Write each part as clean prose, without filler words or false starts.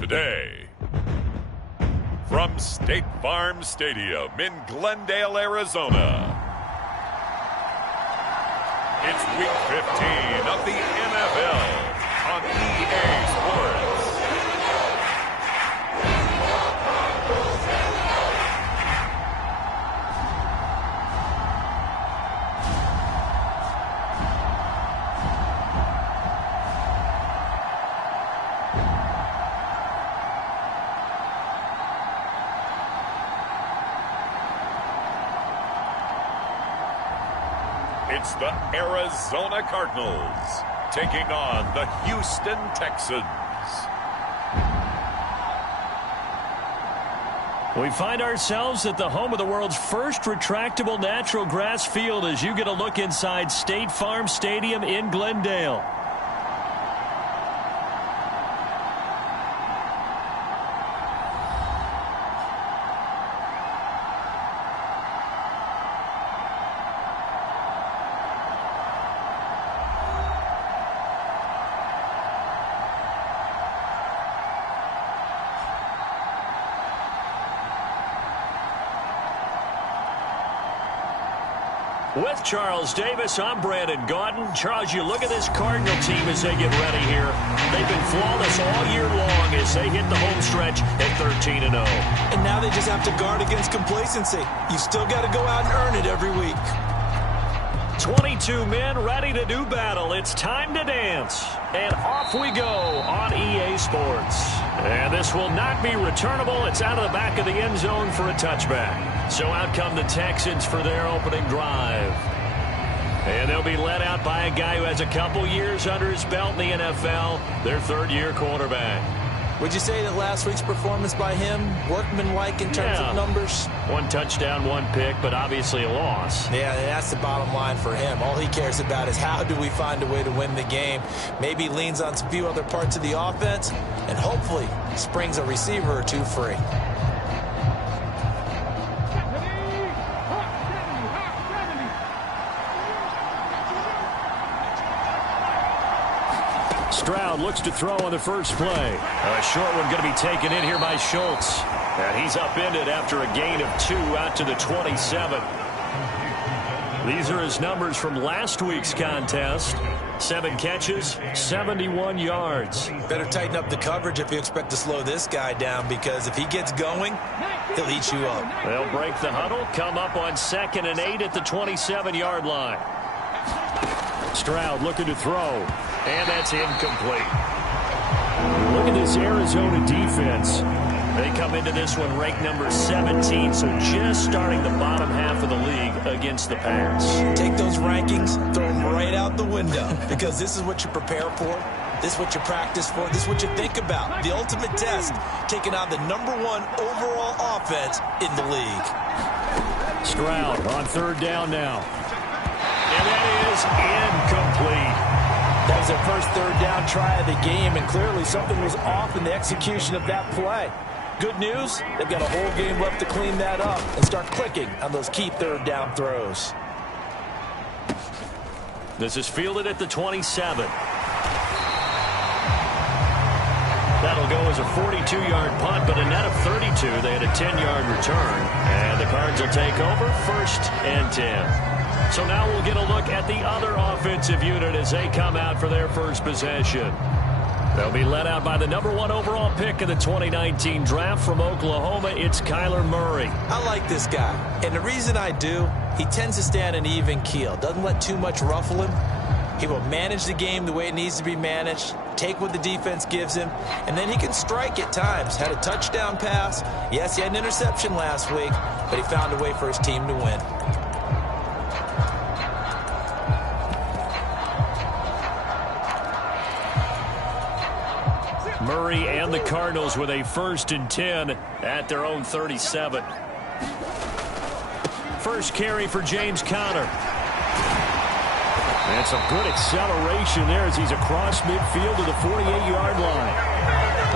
today. From State Farm Stadium in Glendale, Arizona, it's Week 15 of the NFL on EA Sports. It's the Arizona Cardinals taking on the Houston Texans. We find ourselves at the home of the world's first retractable natural grass field as you get a look inside State Farm Stadium in Glendale. With Charles Davis, I'm Brandon Gaudin. Charles, you look at this Cardinal team as they get ready here. They've been flawless all year long as they hit the home stretch at 13-0. And now they just have to guard against complacency. You still got to go out and earn it every week. 22 men ready to do battle. It's time to dance. And off we go on EA Sports. And this will not be returnable. It's out of the back of the end zone for a touchback. So out come the Texans for their opening drive. And they'll be led out by a guy who has a couple years under his belt in the NFL, their third-year quarterback. Would you say that last week's performance by him, workmanlike in terms of numbers? One touchdown, one pick, but obviously a loss. Yeah, that's the bottom line for him. All he cares about is how do we find a way to win the game. Maybe leans on a few other parts of the offense, and hopefully springs a receiver or two free. Stroud looks to throw on the first play. A short one going to be taken in here by Schultz. And he's upended after a gain of 2 out to the 27. These are his numbers from last week's contest. 7 catches, 71 yards. Better tighten up the coverage if you expect to slow this guy down, because if he gets going, he'll eat you up. They'll break the huddle, come up on 2nd and 8 at the 27-yard line. Stroud looking to throw. And that's incomplete. Look at this Arizona defense. They come into this one ranked number 17, so just starting the bottom half of the league against the pass. Take those rankings, throw them right out the window, because this is what you prepare for. This is what you practice for. This is what you think about. The ultimate test, taking on the #1 overall offense in the league. Stroud on 3rd down now. And that is incomplete. That was their first 3rd down try of the game, and clearly something was off in the execution of that play. Good news, they've got a whole game left to clean that up and start clicking on those key 3rd down throws. This is fielded at the 27. That'll go as a 42-yard punt, but a net of 32. They had a 10-yard return, and the Cards will take over 1st and 10. So now we'll get a look at the other offensive unit as they come out for their first possession. They'll be led out by the #1 overall pick in the 2019 draft from Oklahoma. It's Kyler Murray. I like this guy, and the reason I do, he tends to stay on an even keel. Doesn't let too much ruffle him. He will manage the game the way it needs to be managed, take what the defense gives him, and then he can strike at times. Had a touchdown pass. Yes, he had an interception last week, but he found a way for his team to win. Murray and the Cardinals with a 1st and 10 at their own 37. First carry for James Conner. And some good acceleration there as he's across midfield to the 48-yard line.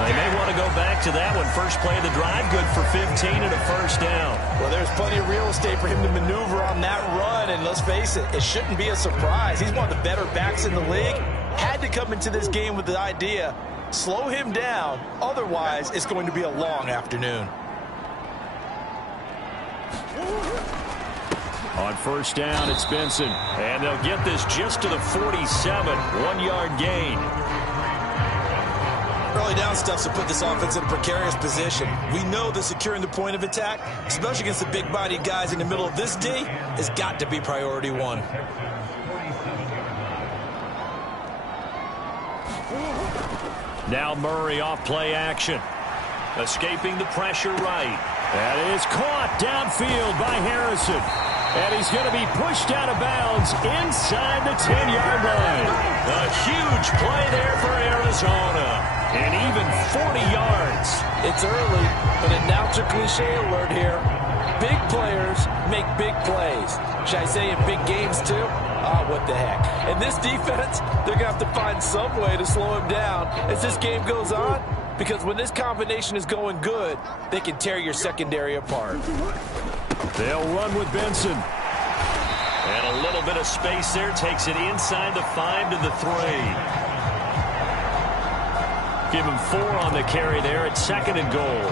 They may want to go back to that one. First play of the drive, good for 15 and a 1st down. Well, there's plenty of real estate for him to maneuver on that run, and let's face it, it shouldn't be a surprise. He's one of the better backs in the league. Had to come into this game with the idea Slow him down. Otherwise, it's going to be a long afternoon. On first down, it's Benson. And they'll get this just to the 47. 1-yard gain. Early down stuffs will put this offense in a precarious position. We know that securing the point of attack, especially against the big-bodied guys in the middle of this D, has got to be priority one. Now Murray off play action. Escaping the pressure right. That is caught downfield by Harrison. And he's going to be pushed out of bounds inside the 10-yard line. A huge play there for Arizona. And even 40 yards. It's early, but announcer cliche alert here. Big players make big plays. Should I say in big games too? Oh, what the heck. And this defense, they're going to have to find some way to slow him down as this game goes on. Because when this combination is going good, they can tear your secondary apart. They'll run with Benson. And a little bit of space there. Takes it inside the 5 to the 3. Give him 4 on the carry there at 2nd and goal.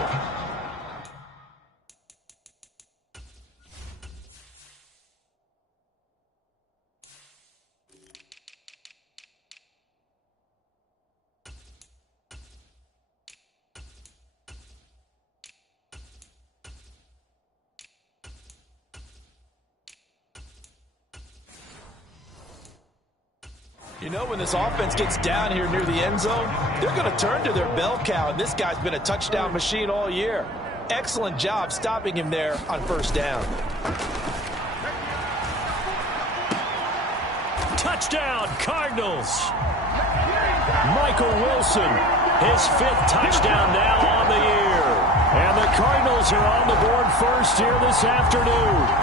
You know, when this offense gets down here near the end zone, they're going to turn to their bell cow, and this guy's been a touchdown machine all year. Excellent job stopping him there on first down. Touchdown, Cardinals. Michael Wilson, his 5th touchdown now on the year. And the Cardinals are on the board first here this afternoon.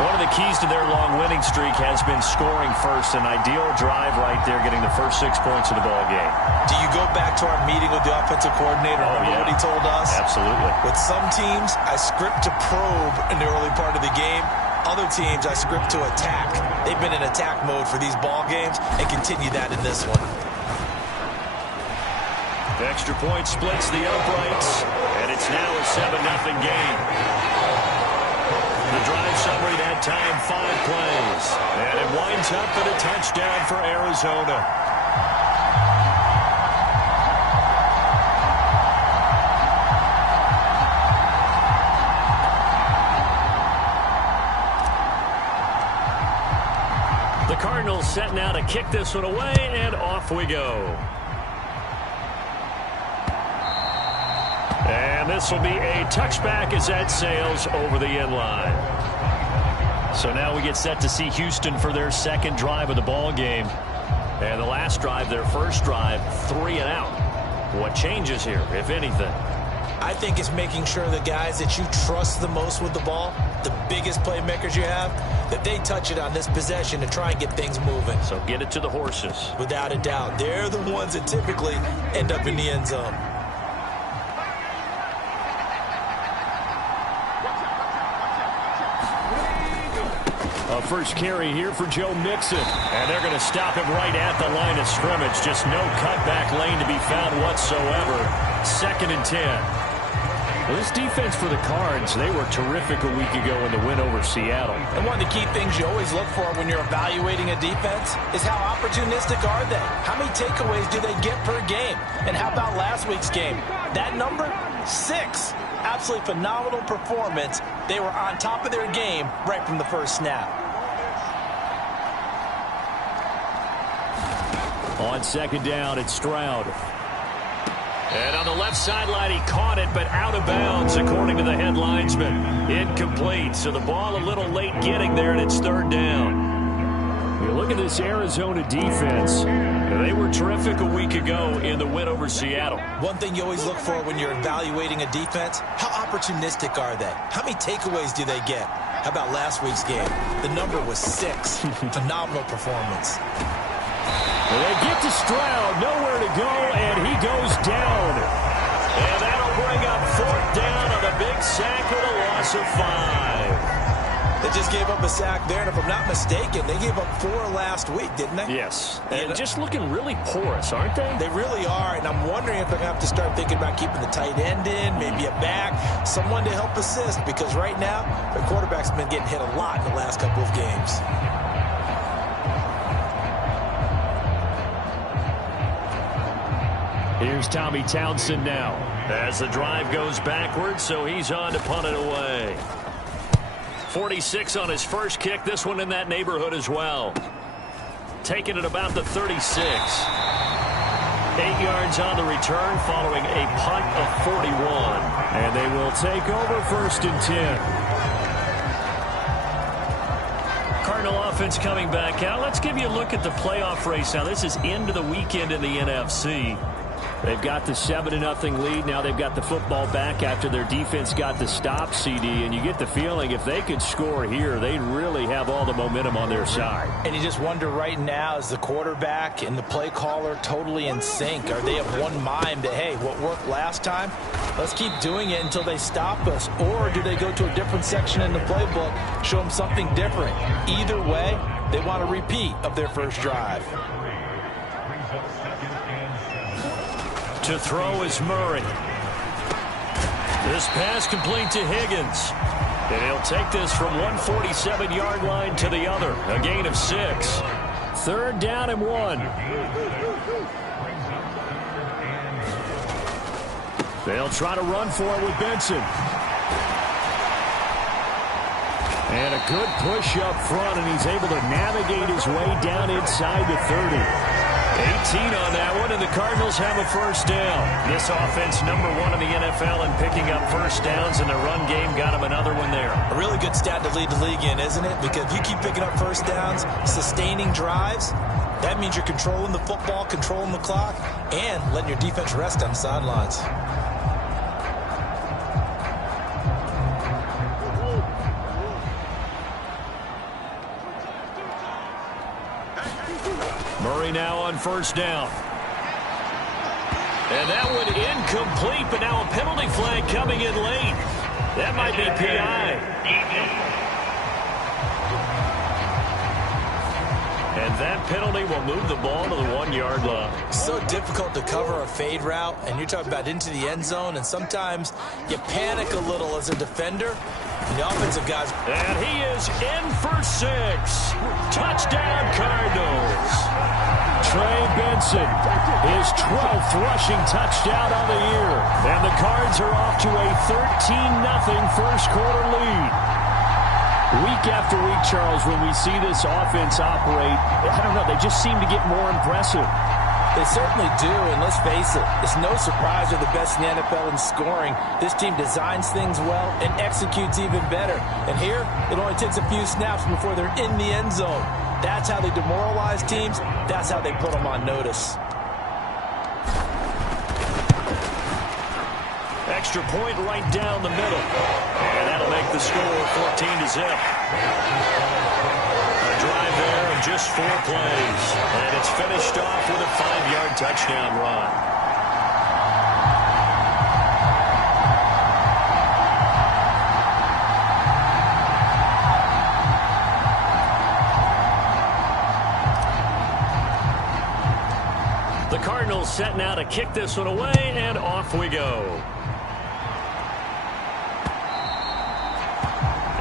One of the keys to their long winning streak has been scoring first. An ideal drive right there, getting the first 6 points of the ball game. Do you go back to our meeting with the offensive coordinator? Remember what he told us? Absolutely. With some teams, I script to probe in the early part of the game. Other teams, I script to attack. They've been in attack mode for these ball games and continue that in this one. The extra point splits the uprights, and it's now a 7-0 game. The drive summary that time, 5 plays. And it winds up at a touchdown for Arizona. The Cardinals set now to kick this one away, and off we go. And this will be a touchback as that sails over the end line. So now we get set to see Houston for their 2nd drive of the ball game. And the last drive, their first drive, 3 and out. What changes here, if anything? I think it's making sure the guys that you trust the most with the ball, the biggest playmakers you have, that they touch it on this possession to try and get things moving. So get it to the horses. Without a doubt. They're the ones that typically end up in the end zone. First carry here for Joe Mixon. And they're going to stop him right at the line of scrimmage. Just no cutback lane to be found whatsoever. 2nd and 10. Well, this defense for the Cards, they were terrific a week ago in the win over Seattle. And one of the key things you always look for when you're evaluating a defense is how opportunistic are they? How many takeaways do they get per game? And how about last week's game? That number? 6. Absolutely phenomenal performance. They were on top of their game right from the first snap. On 2nd down, it's Stroud. And on the left sideline, he caught it, but out of bounds, according to the head linesman. Incomplete, so the ball a little late getting there, and it's 3rd down. You look at this Arizona defense. They were terrific a week ago in the win over Seattle. One thing you always look for when you're evaluating a defense, how opportunistic are they? How many takeaways do they get? How about last week's game? The number was 6. Phenomenal performance. They get to Stroud, nowhere to go, and he goes down. And that'll bring up 4th down on the big sack with a loss of 5. They just gave up a sack there, and if I'm not mistaken, they gave up 4 last week, didn't they? Yes. And just looking really porous, aren't they? They really are, and I'm wondering if they're going to have to start thinking about keeping the tight end in, maybe a back, someone to help assist, because right now, their quarterback's been getting hit a lot in the last couple of games. Here's Tommy Townsend now as the drive goes backwards, so he's on to punt it away. 46 on his first kick. This one in that neighborhood as well. Taking it about the 36. 8 yards on the return following a punt of 41. And they will take over 1st and 10. Cardinal offense coming back out. Let's give you a look at the playoff race now. This is into the weekend in the NFC. They've got the 7-0 lead. Now they've got the football back after their defense got the stop, CD. And you get the feeling if they could score here, they'd really have all the momentum on their side. And you just wonder right now, is the quarterback and the play caller totally in sync? Are they of one mind that, hey, what worked last time, let's keep doing it until they stop us? Or do they go to a different section in the playbook, show them something different? Either way, they want a repeat of their first drive. To throw is Murray. This pass complete to Higgins. And he'll take this from 147-yard line to the other. A gain of 6. 3rd down and 1. They'll try to run for it with Benson. And a good push up front, and he's able to navigate his way down inside the 30. 18 on that one, and the Cardinals have a 1st down. This offense #1 in the NFL in picking up 1st downs, and the run game got him another one there. A really good stat to lead the league in, isn't it? Because if you keep picking up 1st downs, sustaining drives, that means you're controlling the football, controlling the clock, and letting your defense rest on the sidelines. Murray now on 1st down. And that one incomplete, but now a penalty flag coming in late. That might be PI. And that penalty will move the ball to the 1-yard line. So difficult to cover a fade route, and you're talking about into the end zone, and sometimes you panic a little as a defender. And the offensive guys. And he is in for 6. Touchdown, Cardinals. Trey Benson, his 12th rushing touchdown on the year. And the Cards are off to a 13-0 first quarter lead. Week after week, Charles, when we see this offense operate, I don't know, they just seem to get more impressive. They certainly do, and let's face it, it's no surprise they're the best in the NFL in scoring. This team designs things well and executes even better. And here, it only takes a few snaps before they're in the end zone. That's how they demoralize teams. That's how they put them on notice. Extra point right down the middle. And that'll make the score 14-0. A drive there of just 4 plays. And it's finished off with a 5-yard touchdown run. The Cardinals set now to kick this one away, and off we go.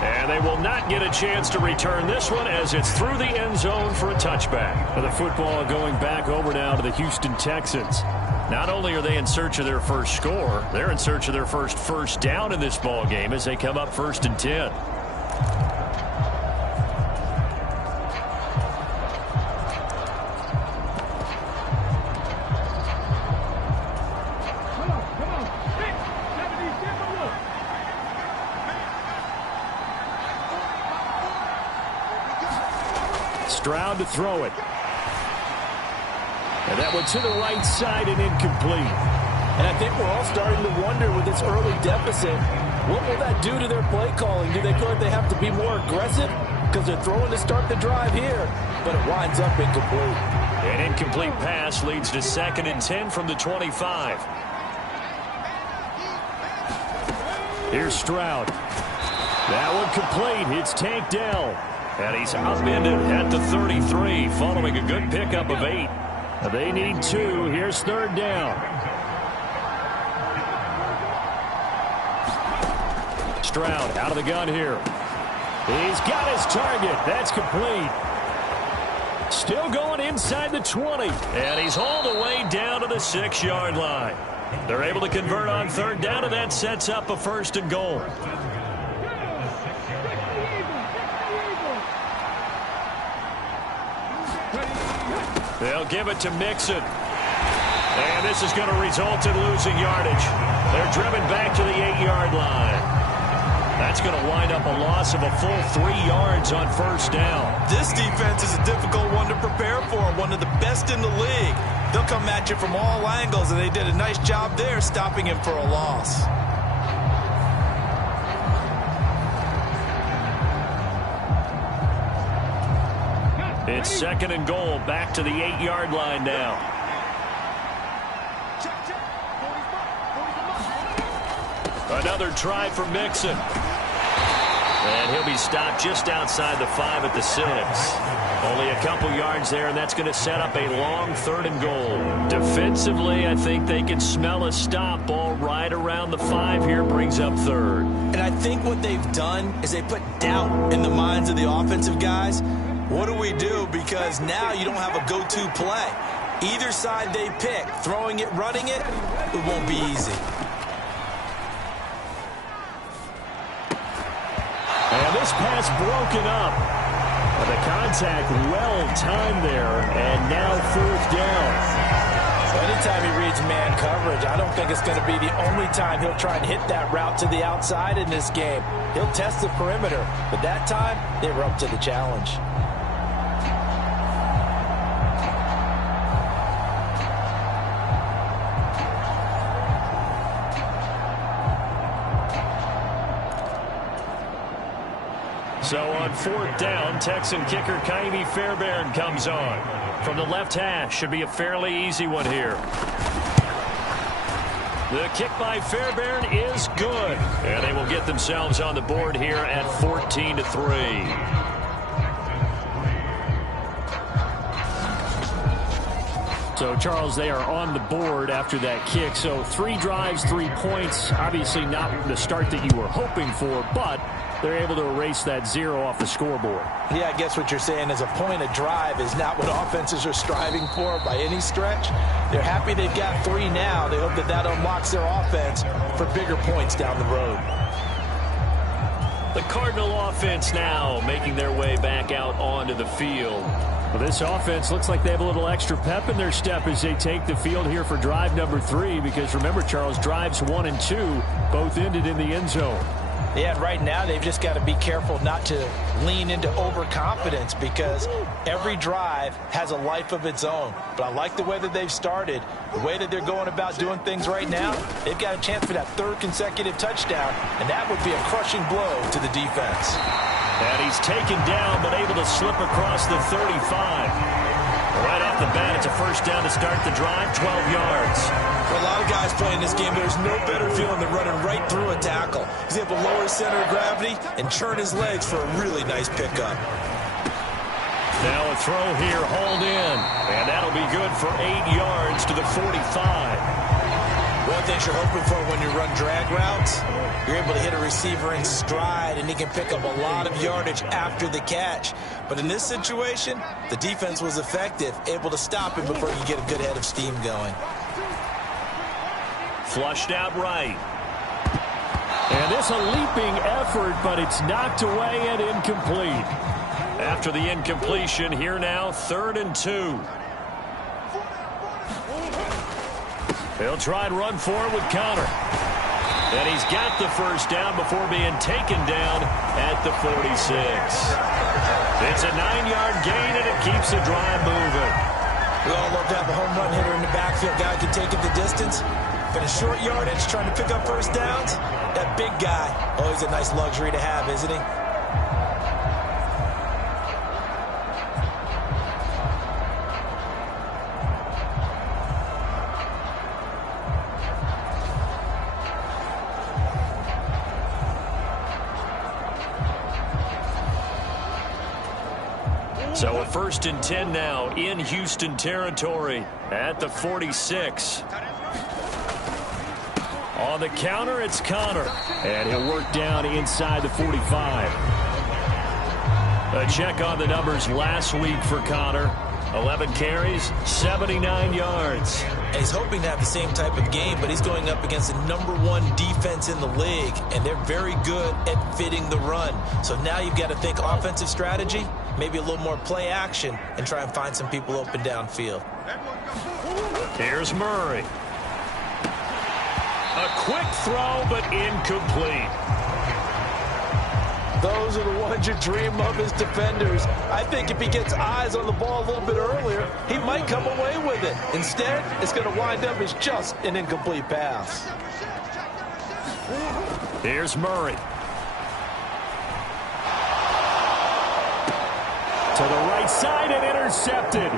And they will not get a chance to return this one as it's through the end zone for a touchback. The football going back over now to the Houston Texans. Not only are they in search of their first score, they're in search of their first down in this ball game as they come up 1st and 10. Stroud to throw it. And that one to the right side and incomplete. And I think we're all starting to wonder with this early deficit, what will that do to their play calling? Do they feel like they have to be more aggressive? Because they're throwing to start the drive here, but it winds up incomplete. An incomplete pass leads to 2nd and 10 from the 25. Here's Stroud. That one complete. It's tanked down. And he's upended at the 33 following a good pickup of 8. They need 2. Here's third down. Stroud out of the gun here. He's got his target. That's complete. Still going inside the 20. And he's all the way down to the 6-yard line. They're able to convert on third down, and that sets up a 1st and goal. They'll give it to Mixon. And this is going to result in losing yardage. They're driven back to the 8-yard line. That's going to wind up a loss of a full 3 yards on 1st down. This defense is a difficult one to prepare for, one of the best in the league. They'll come at you from all angles, and they did a nice job there stopping him for a loss. It's 2nd and goal, back to the 8-yard line now. Another try for Mixon. And he'll be stopped just outside the 5 at the 6. Only a couple yards there, and that's going to set up a long 3rd and goal. Defensively, I think they can smell a stop. Ball right around the 5 here, brings up 3rd. And I think what they've done is they put doubt in the minds of the offensive guys. What do we do? Because now you don't have a go-to play. Either side they pick, throwing it, running it, it won't be easy. And this pass broken up. The contact well-timed there, and now 4th down. So anytime he reads man coverage, I don't think it's going to be the only time he'll try and hit that route to the outside in this game. He'll test the perimeter, but that time they were up to the challenge. So on 4th down, Texan kicker Kaimi Fairbairn comes on. From the left hash, should be a fairly easy one here. The kick by Fairbairn is good. And they will get themselves on the board here at 14-3. So, Charles, they are on the board after that kick. So 3 drives, 3 points. Obviously not the start that you were hoping for, but they're able to erase that 0 off the scoreboard. Yeah, I guess what you're saying is a point a drive is not what offenses are striving for by any stretch. They're happy they've got 3 now. They hope that that unlocks their offense for bigger points down the road. The Cardinal offense now making their way back out onto the field. Well, this offense looks like they have a little extra pep in their step as they take the field here for drive number 3, because remember, Charles, drives 1 and 2 both ended in the end zone. Yeah, and right now they've just got to be careful not to lean into overconfidence, because every drive has a life of its own. But I like the way that they've started, the way that they're going about doing things right now. They've got a chance for that 3rd consecutive touchdown, and that would be a crushing blow to the defense. And he's taken down, but able to slip across the 35. Right off the bat, it's a 1st down to start the drive, 12 yards. For a lot of guys playing this game, there's no better feeling than running right through a tackle. He's able to lower his center of gravity and churn his legs for a really nice pickup. Now a throw here, hauled in. And that'll be good for 8 yards to the 45. One of the things you're hoping for when you run drag routes, you're able to hit a receiver in stride, and he can pick up a lot of yardage after the catch. But in this situation, the defense was effective, able to stop him before you get a good head of steam going. Flushed out right. And this a leaping effort, but it's knocked away and incomplete. After the incompletion, here now, 3rd and 2. They'll try and run forward with Connor. And he's got the 1st down before being taken down at the 46. It's a 9-yard gain, and it keeps the drive moving. We all love to have a home run hitter in the backfield. Guy can take it the distance. But in short yardage, trying to pick up 1st downs, that big guy, always a nice luxury to have, isn't he? So a 1st and 10 now in Houston territory at the 46. On the counter, it's Connor. And he'll work down inside the 45. A check on the numbers last week for Connor. 11 carries, 79 yards. And he's hoping to have the same type of game, but he's going up against the #1 defense in the league, and they're very good at fitting the run. So now you've got to think offensive strategy, maybe a little more play action, and try and find some people open downfield. Here's Murray. A quick throw, but incomplete. Those are the ones you dream of as defenders. I think if he gets eyes on the ball a little bit earlier, he might come away with it. Instead, it's going to wind up as just an incomplete pass. Here's Murray. To the right side and intercepted.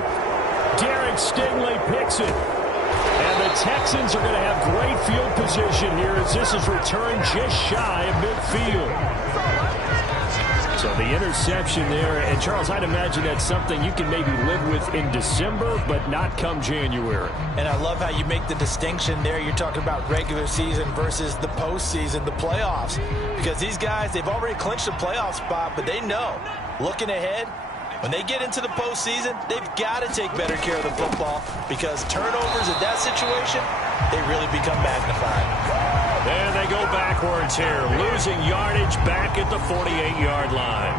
Derek Stingley picks it. And the Texans are going to have great field position here as this is returned just shy of midfield. So the interception there, and Charles, I'd imagine that's something you can maybe live with in December, but not come January. And I love how you make the distinction there. You're talking about regular season versus the postseason, the playoffs. Because these guys, they've already clinched a playoff spot, but they know, looking ahead, when they get into the postseason, they've got to take better care of the football because turnovers in that situation, they really become magnified. And they go backwards here, losing yardage back at the 48-yard line.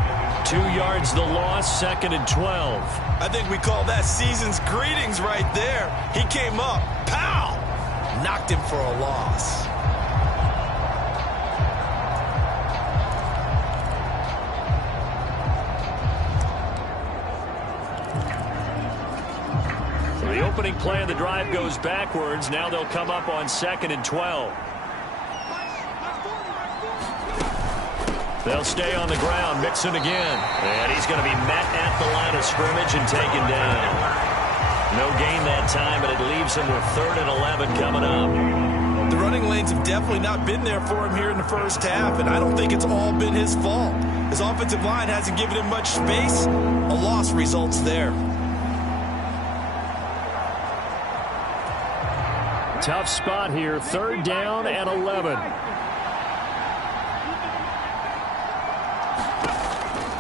2 yards the loss, 2nd and 12. I think we call that season's greetings right there. He came up, pow, knocked him for a loss. So the opening play of the drive goes backwards. Now they'll come up on 2nd and 12. They'll stay on the ground, Mixon again. And he's going to be met at the line of scrimmage and taken down. No gain that time, but it leaves him with 3rd and 11 coming up. The running lanes have definitely not been there for him here in the first half, and I don't think it's all been his fault. His offensive line hasn't given him much space. A loss results there. Tough spot here, 3rd down and 11.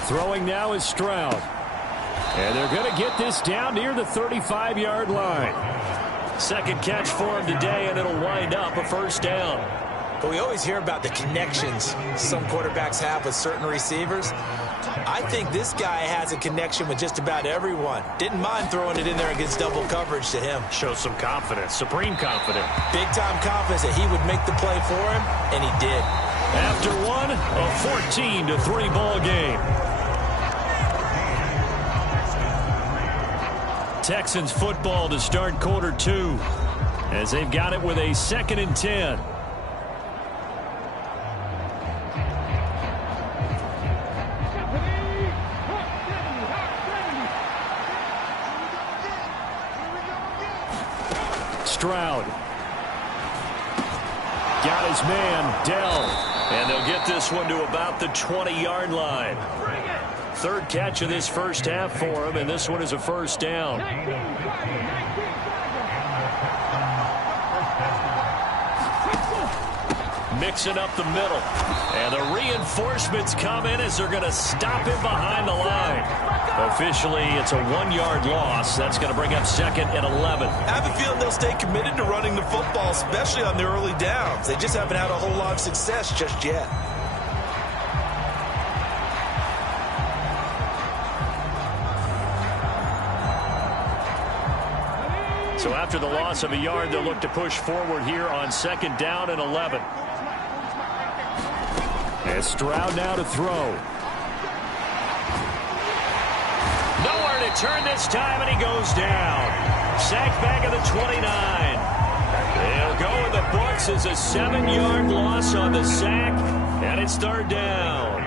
Throwing now is Stroud. And they're going to get this down near the 35-yard line. 2nd catch for him today, and it'll wind up a 1st down. But we always hear about the connections some quarterbacks have with certain receivers. I think this guy has a connection with just about everyone. Didn't mind throwing it in there against double coverage to him. Shows some confidence, supreme confidence. Big-time confidence that he would make the play for him, and he did. After one, a 14-3 ball game. Texans football to start quarter 2 as they've got it with a 2nd and 10. Stroud. Got his man, Dell. And they'll get this one to about the 20-yard line. 3rd catch of this first half for him, and this one is a 1st down. Mixing up the middle. And the reinforcements come in as they're going to stop him behind the line. Officially, it's a 1-yard loss. That's going to bring up 2nd and 11. I have a feeling they'll stay committed to running the football, especially on the early downs. They just haven't had a whole lot of success just yet. So after the loss of a yard, they'll look to push forward here on 2nd down and 11. And Stroud now to throw. Nowhere to turn this time, and he goes down. Sacked back at the 29. They'll go in the books as a 7-yard loss on the sack, and it's 3rd down.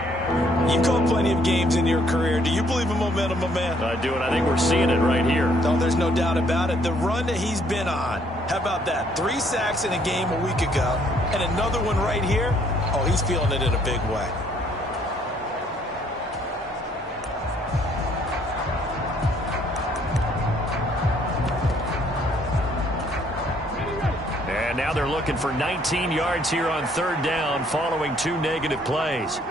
You've called plenty of games in your career. Do you believe in momentum, my man? I do, and I think we're seeing it right here. No, there's no doubt about it. The run that he's been on. How about that? 3 sacks in a game a week ago, and another one right here. Oh, he's feeling it in a big way. Now they're looking for 19 yards here on third down following 2 negative plays.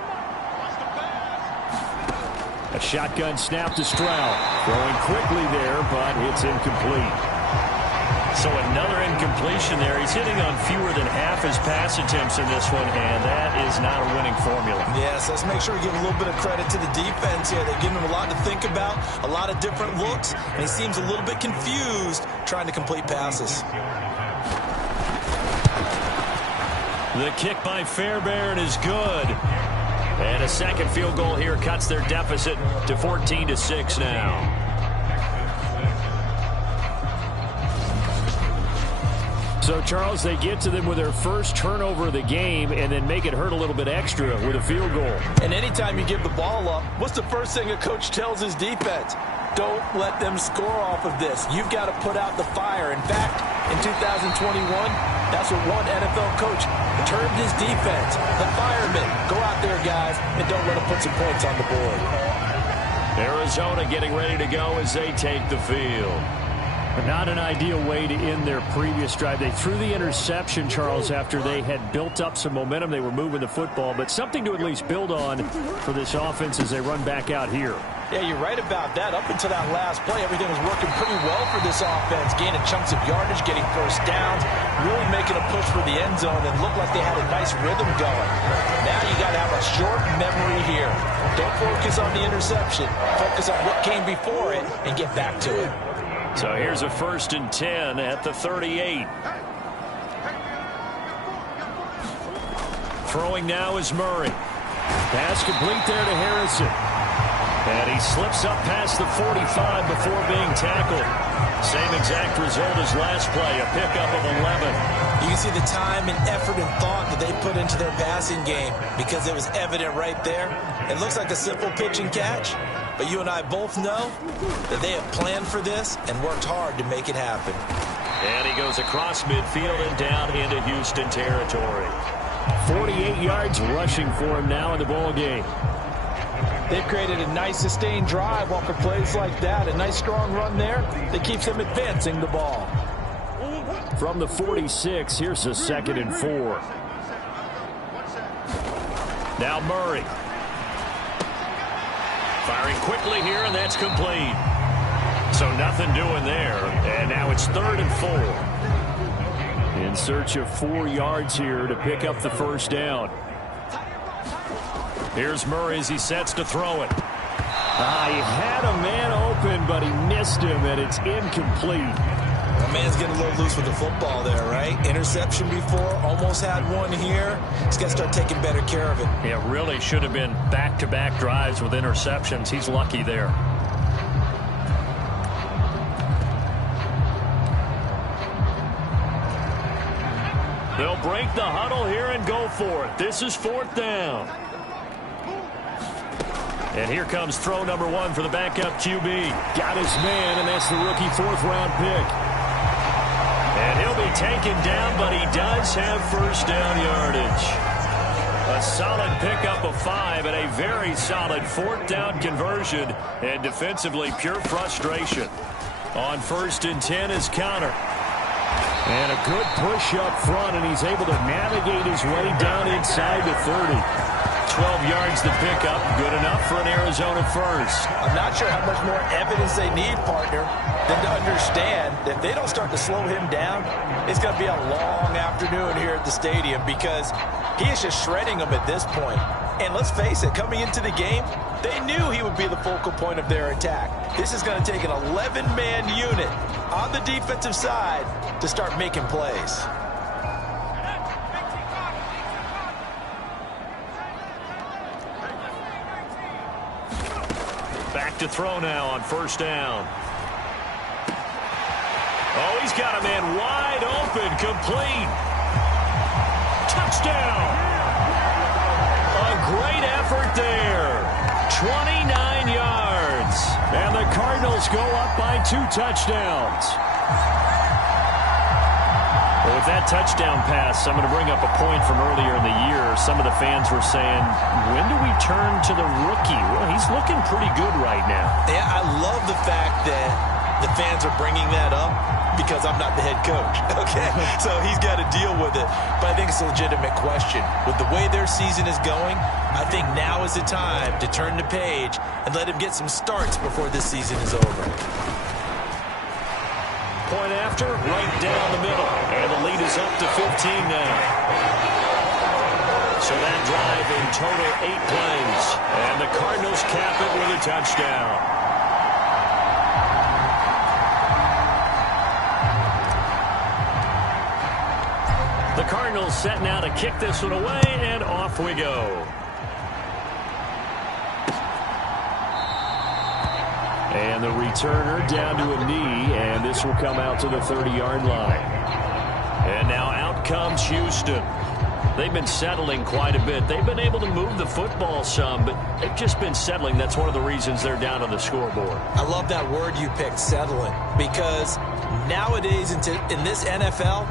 A shotgun snap to Stroud. Throwing quickly there, but it's incomplete. So another incompletion there. He's hitting on fewer than half his pass attempts in this one, and that is not a winning formula. Yes, let's make sure we give a little bit of credit to the defense here. They're giving him a lot to think about, a lot of different looks, and he seems a little bit confused trying to complete passes. The kick by Fairbairn is good. And a second field goal here cuts their deficit to 14-6 now. So, Charles, they get to them with their first turnover of the game and then make it hurt a little bit extra with a field goal. And anytime you give the ball up, what's the first thing a coach tells his defense? Don't let them score off of this. You've got to put out the fire. In fact, in 2021, that's what one NFL coach termed his defense. The firemen. Go out there, guys, and don't let them put some points on the board. Arizona getting ready to go as they take the field. Not an ideal way to end their previous drive. They threw the interception, Charles, after they had built up some momentum. They were moving the football, but something to at least build on for this offense as they run back out here. Yeah, you're right about that. Up until that last play, everything was working pretty well for this offense, gaining chunks of yardage, getting first downs, really making a push for the end zone, and looked like they had a nice rhythm going. Now you got to have a short memory here. Don't focus on the interception. Focus on what came before it and get back to it. So here's a 1st and 10 at the 38. Throwing now is Murray. Pass complete there to Harrison. And he slips up past the 45 before being tackled. Same exact result as last play, a pickup of 11. You can see the time and effort and thought that they put into their passing game because it was evident right there. It looks like a simple pitch and catch, but you and I both know that they have planned for this and worked hard to make it happen. And he goes across midfield and down into Houston territory. 48 yards rushing for him now in the ball game. They've created a nice sustained drive off of plays like that. A nice strong run there that keeps them advancing the ball. From the 46, here's a 2nd and 4. Now Murray. Firing quickly here, and that's complete. So nothing doing there. And now it's 3rd and 4. In search of 4 yards here to pick up the first down. Here's Murray as he sets to throw it. He had a man open, but he missed him, and it's incomplete. The man's getting a little loose with the football there, right? Interception before, almost had one here. He's got to start taking better care of it. Yeah, really should have been back-to-back drives with interceptions. He's lucky there. They'll break the huddle here and go for it. This is 4th down. And here comes throw number 1 for the backup QB. Got his man, and that's the rookie 4th-round pick. And he'll be taken down, but he does have first down yardage. A solid pickup of 5 and a very solid 4th down conversion. And defensively, pure frustration. On 1st and 10 is Connor. And a good push up front, and he's able to navigate his way down inside the 30. 12 yards to pick up. Good enough for an Arizona first. I'm not sure how much more evidence they need, partner, than to understand that if they don't start to slow him down, it's going to be a long afternoon here at the stadium because he is just shredding them at this point. And let's face it, coming into the game, they knew he would be the focal point of their attack. This is going to take an 11-man unit on the defensive side to start making plays. Back to throw now on 1st down. Oh, he's got a man wide open, complete. Touchdown. A great effort there. 29 yards. And the Cardinals go up by 2 touchdowns. Well, with that touchdown pass, I'm going to bring up a point from earlier in the year. Some of the fans were saying, when do we turn to the rookie? Well, he's looking pretty good right now. Yeah, I love the fact that the fans are bringing that up because I'm not the head coach, okay? So he's got to deal with it. But I think it's a legitimate question. With the way their season is going, I think now is the time to turn the page and let him get some starts before this season is over. Point after, right down the middle. And the lead is up to 15 now. So that drive in total 8 plays. And the Cardinals cap it with a touchdown. The Cardinals set now to kick this one away, and off we go. And the returner down to a knee, and this will come out to the 30-yard line. And now out comes Houston. They've been settling quite a bit. They've been able to move the football some, but they've just been settling. That's one of the reasons they're down on the scoreboard. I love that word you picked, settling, because nowadays in this NFL,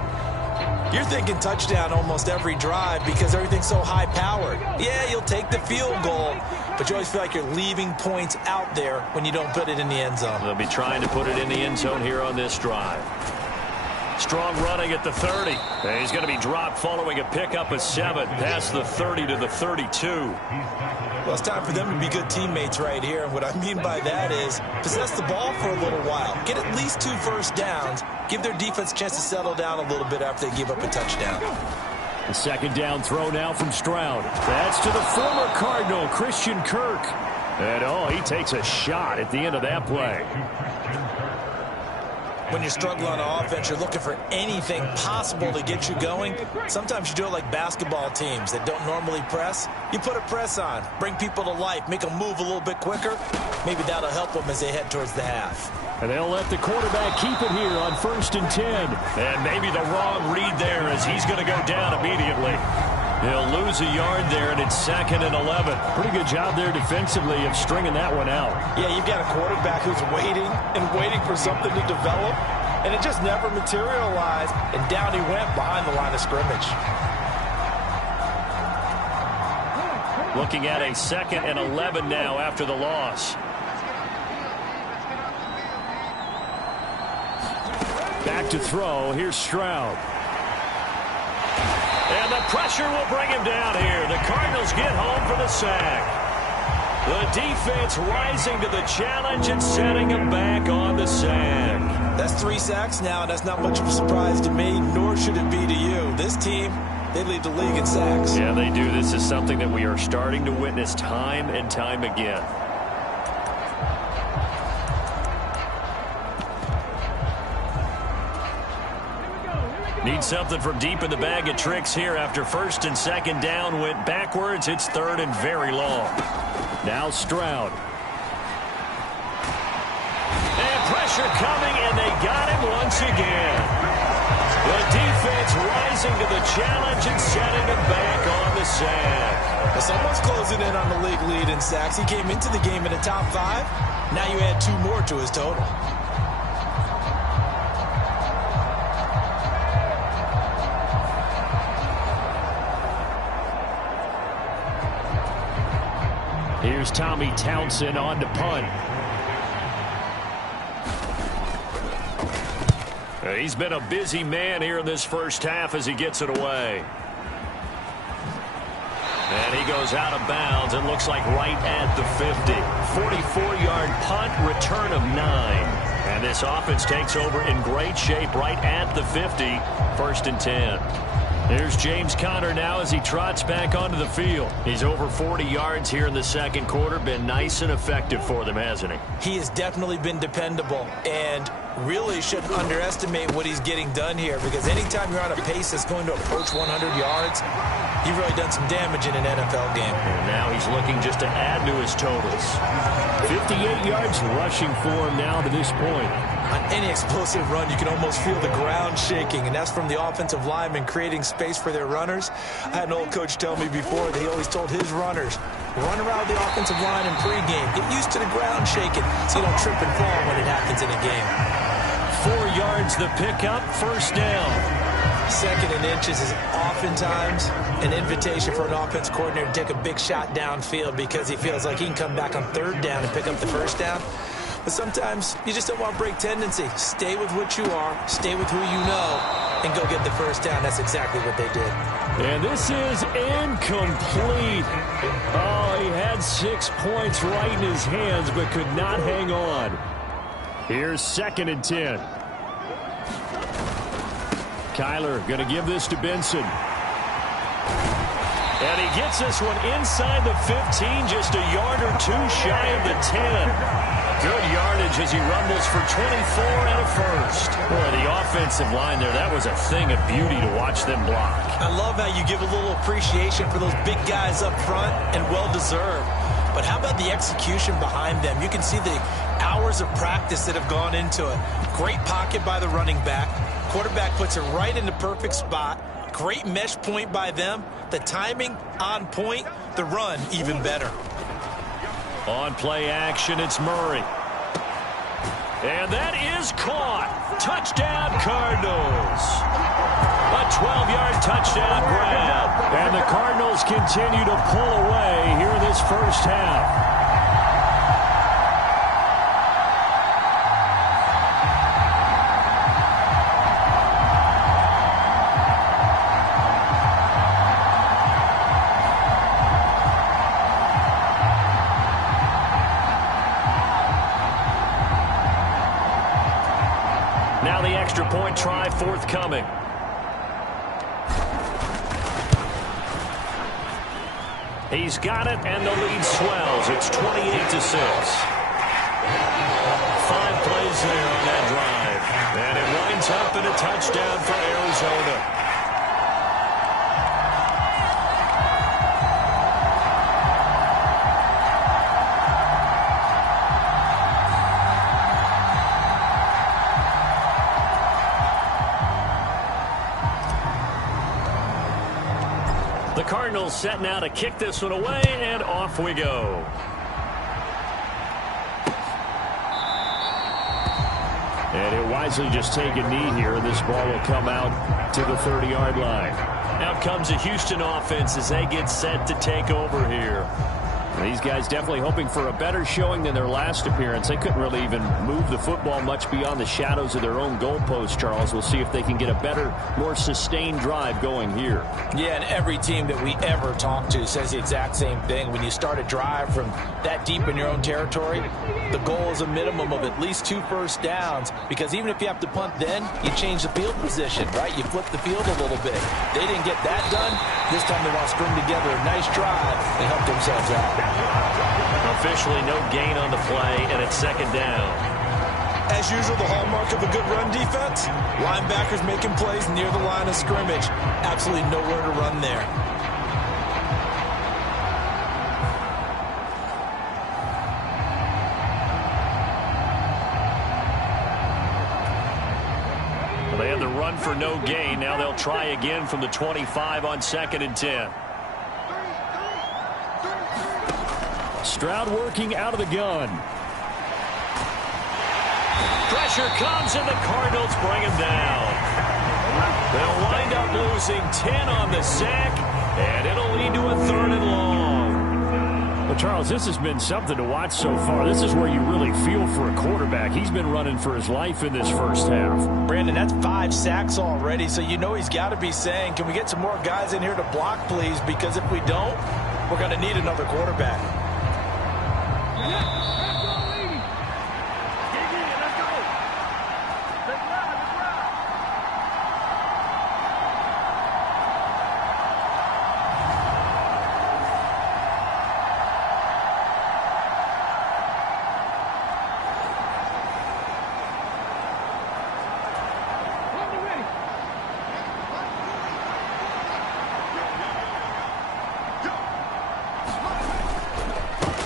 you're thinking touchdown almost every drive because everything's so high-powered. Yeah, you'll take the field goal, but you always feel like you're leaving points out there when you don't put it in the end zone. They'll be trying to put it in the end zone here on this drive. Strong running at the 30. And he's going to be dropped following a pickup of 7 past the 30 to the 32. Well, it's time for them to be good teammates right here. And what I mean by that is possess the ball for a little while. Get at least 2 first downs. Give their defense a chance to settle down a little bit after they give up a touchdown. The second down throw now from Stroud. That's to the former Cardinal, Christian Kirk. And, he takes a shot at the end of that play. When you're struggling on offense, you're looking for anything possible to get you going. Sometimes you do it like basketball teams that don't normally press. You put a press on, bring people to life, make them move a little bit quicker. Maybe that'll help them as they head towards the half. And they'll let the quarterback keep it here on 1st and 10. And maybe the wrong read there as he's going to go down immediately. He'll lose a yard there, and it's 2nd and 11. Pretty good job there defensively of stringing that one out. Yeah, you've got a quarterback who's waiting and waiting for something to develop, and it just never materialized, and down he went behind the line of scrimmage. Looking at a 2nd and 11 now after the loss. Back to throw. Here's Stroud. And the pressure will bring him down here. The Cardinals get home for the sack. The defense rising to the challenge and setting him back on the sack. That's 3 sacks now, and that's not much of a surprise to me, nor should it be to you. This team, they lead the league in sacks. Yeah, they do. This is something that we are starting to witness time and time again. Need something from deep in the bag of tricks here after 1st and 2nd down went backwards. It's 3rd and very long. Now Stroud. And pressure coming, and they got him once again. The defense rising to the challenge and setting him back on the sack. Well, someone's closing in on the league lead in sacks. He came into the game in the top 5. Now you add 2 more to his total. Here's Tommy Townsend on to punt. He's been a busy man here in this first half as he gets it away. And he goes out of bounds. It looks like right at the 50. 44-yard punt, return of 9. And this offense takes over in great shape right at the 50. 1st and 10. There's James Conner now as he trots back onto the field. He's over 40 yards here in the 2nd quarter. Been nice and effective for them, hasn't he? He has definitely been dependable, and really shouldn't underestimate what he's getting done here, because anytime you're on a pace that's going to approach 100 yards, you've really done some damage in an NFL game. And now he's looking just to add to his totals. 58 yards rushing for him now to this point. On any explosive run, you can almost feel the ground shaking, and that's from the offensive linemen creating space for their runners. I had an old coach tell me before that he always told his runners, run around the offensive line in pregame. Get used to the ground shaking so you don't trip and fall when it happens in a game. 4 yards the pickup, 1st down. 2nd and inches is oftentimes an invitation for an offense coordinator to take a big shot downfield because he feels like he can come back on 3rd down and pick up the 1st down. But sometimes you just don't want break tendency. Stay with what you are, stay with who you know, and go get the first down. That's exactly what they did. And this is incomplete. Oh, he had 6 points right in his hands, but could not hang on. Here's 2nd and 10. Kyler going to give this to Benson. And he gets this one inside the 15, just a yard or two shy of the 10. Good yardage as he rumbles for 24 and a first. Boy, the offensive line there, that was a thing of beauty to watch them block. I love how you give a little appreciation for those big guys up front, and well-deserved. But how about the execution behind them? You can see the hours of practice that have gone into it. Great pocket by the running back. Quarterback puts it right in the perfect spot. Great mesh point by them. The timing on point. The run even better. On play action, it's Murray. And that is caught. Touchdown, Cardinals. A 12-yard touchdown grab. And the Cardinals continue to pull away here in this first half. Now the extra point try forthcoming. He's got it, and the lead swells. It's 28-6. 5 plays there on that drive. And it winds up in a touchdown for Arizona. The Cardinals set now to kick this one away, and off we go. And he'll wisely just take a knee here, and this ball will come out to the 30-yard line. Out comes the Houston offense as they get set to take over here. These guys definitely hoping for a better showing than their last appearance. They couldn't really even move the football much beyond the shadows of their own goalpost, Charles. We'll see if they can get a better, more sustained drive going here. Yeah, and every team that we ever talk to says the exact same thing. When you start a drive from that deep in your own territory, the goal is a minimum of at least 2 first downs, because even if you have to punt then, you change the field position, right? You flip the field a little bit. They didn't get that done. This time they want to string together a nice drive and help themselves out. Officially no gain on the play, and it's 2nd down. As usual, the hallmark of a good run defense, linebackers making plays near the line of scrimmage. Absolutely nowhere to run there. Well, they had the run for no gain. Now they'll try again from the 25 on 2nd and 10. Stroud working out of the gun. Pressure comes, and the Cardinals bring him down. They'll wind up losing 10 on the sack, and it'll lead to a 3rd and long. Well, Charles, this has been something to watch so far. This is where you really feel for a quarterback. He's been running for his life in this first half. Brandon, that's 5 sacks already, so you know he's got to be saying, can we get some more guys in here to block, please? Because if we don't, we're going to need another quarterback.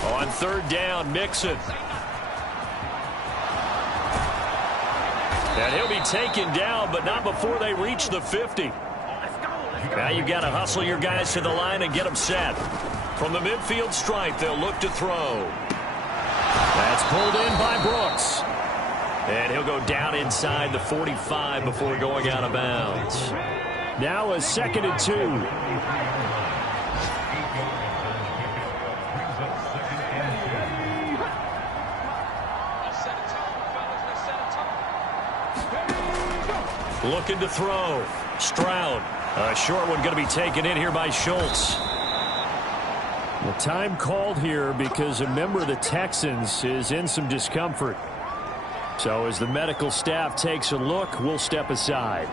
On 3rd down, Mixon. And he'll be taken down, but not before they reach the 50. Now you've got to hustle your guys to the line and get them set. From the midfield stripe, they'll look to throw. That's pulled in by Brooks. And he'll go down inside the 45 before going out of bounds. Now a 2nd and 2. Looking to throw. Stroud. A short one going to be taken in here by Schultz. The time called here because a member of the Texans is in some discomfort. So as the medical staff takes a look, we'll step aside.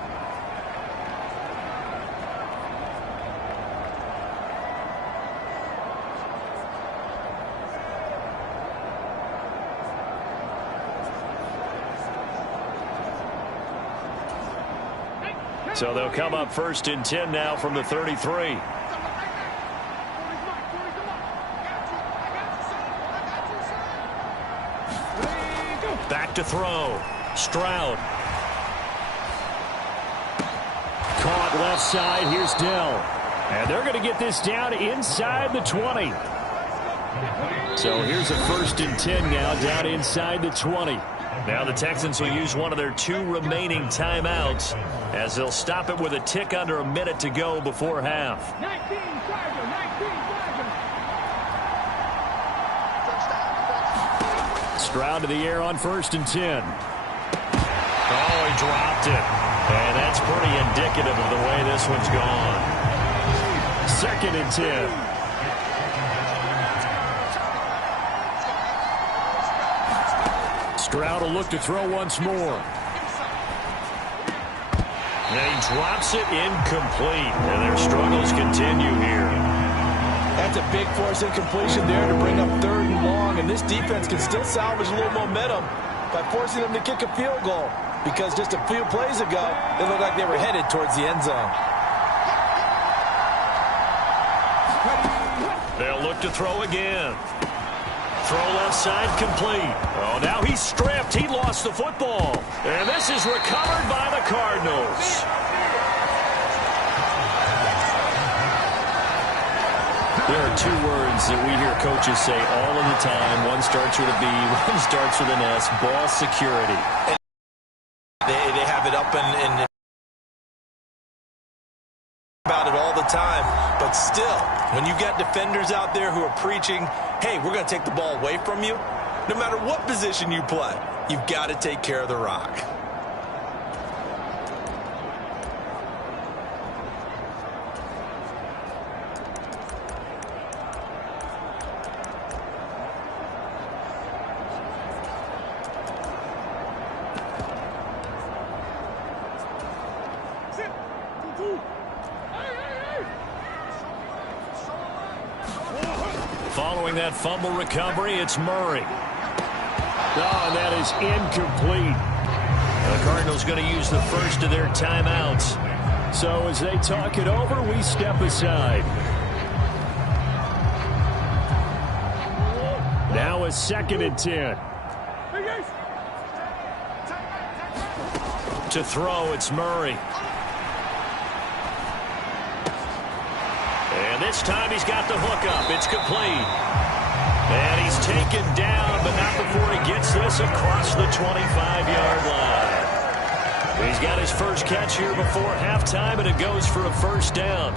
So they'll come up 1st and 10 now from the 33. Back to throw. Stroud. Caught left side. Here's Dell. And they're going to get this down inside the 20. So here's a 1st and 10 now down inside the 20. Now the Texans will use one of their 2 remaining timeouts as they'll stop it with a tick under a minute to go before half. 19, Stroud to the air on 1st and 10. Oh, he dropped it. And that's pretty indicative of the way this one's gone. 2nd and 10. Stroud will look to throw once more. And he drops it incomplete. And their struggles continue here. That's a big force incompletion there to bring up 3rd and long. And this defense can still salvage a little momentum by forcing them to kick a field goal. Because just a few plays ago, it looked like they were headed towards the end zone. They'll look to throw again. Throw left side complete. Oh, now he's stripped. He lost the football. And this is recovered by the Cardinals. There are 2 words that we hear coaches say all of the time. One starts with a B, one starts with an S. Ball security. They have it up and about it all the time. But still, when you got defenders out there who are preaching, hey, we're going to take the ball away from you, no matter what position you play, you've got to take care of the rock. Following that fumble recovery, it's Murray. Oh, and that is incomplete. The Cardinals going to use the first of their timeouts. So as they talk it over, we step aside. Now a 2nd and 10. To throw, it's Murray. And this time he's got the hook up. It's complete. And he's taken down, but not before he gets this across the 25-yard line. He's got his first catch here before halftime, and it goes for a 1st down.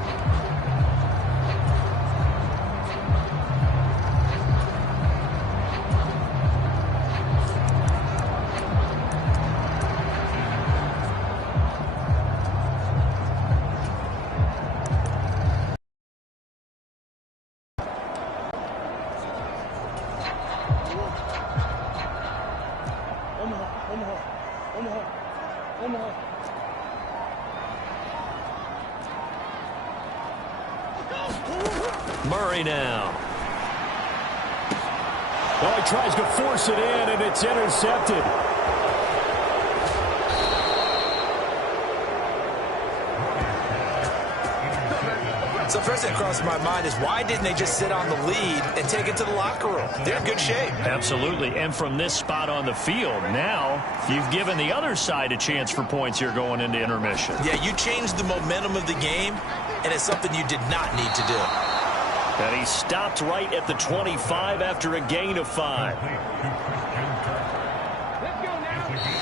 Murray now. Oh, he tries to force it in, and it's intercepted. So first thing that crossed my mind is why didn't they just sit on the lead and take it to the locker room? They're in good shape. Absolutely. And from this spot on the field, now you've given the other side a chance for points here going into intermission. Yeah, you changed the momentum of the game, and it's something you did not need to do. And he stopped right at the 25 after a gain of 5.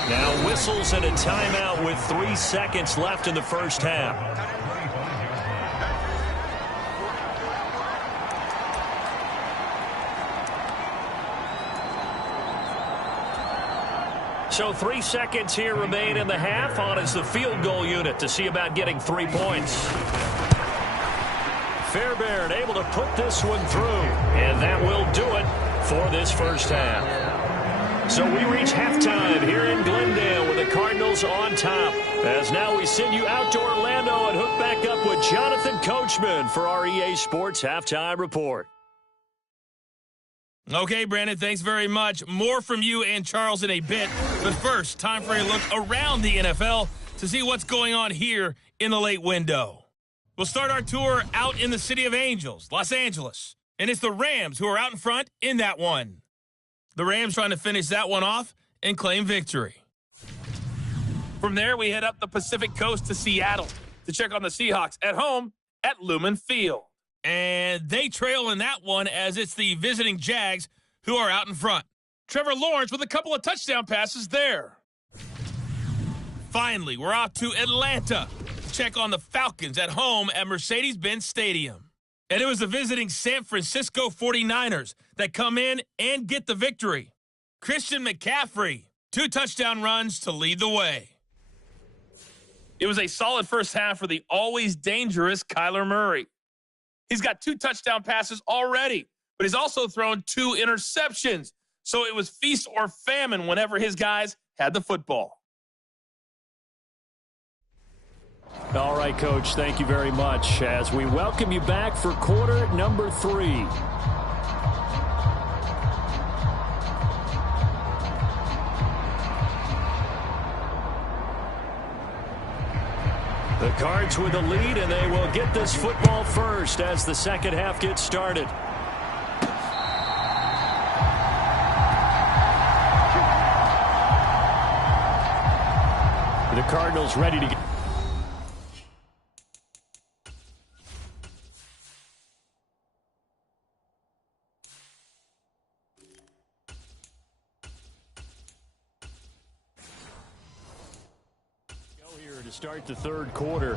Now whistles and a timeout with 3 seconds left in the first half. So 3 seconds here remain in the half. On is the field goal unit to see about getting 3 points. Fairbairn able to put this one through. And that will do it for this first half. So we reach halftime here in Glendale with the Cardinals on top. As now we send you out to Orlando and hook back up with Jonathan Coachman for our EA Sports Halftime Report. Okay, Brandon, thanks very much. More from you and Charles in a bit. But first, time for a look around the NFL to see what's going on here in the late window. We'll start our tour out in the City of Angels, Los Angeles. And it's the Rams who are out in front in that one. The Rams trying to finish that one off and claim victory. From there, we head up the Pacific Coast to Seattle to check on the Seahawks at home at Lumen Field. And they trail in that one as it's the visiting Jags who are out in front. Trevor Lawrence with a couple of touchdown passes there. Finally, we're off to Atlanta to check on the Falcons at home at Mercedes-Benz Stadium. And it was the visiting San Francisco 49ers that come in and get the victory. Christian McCaffrey, 2 touchdown runs to lead the way. It was a solid first half for the always dangerous Kyler Murray. He's got 2 touchdown passes already, but he's also thrown 2 interceptions. So it was feast or famine whenever his guys had the football. All right, Coach, thank you very much as we welcome you back for quarter number 3. The Cards with the lead, and they will get this football first as the second half gets started. The Cardinals ready to get. Start the third quarter.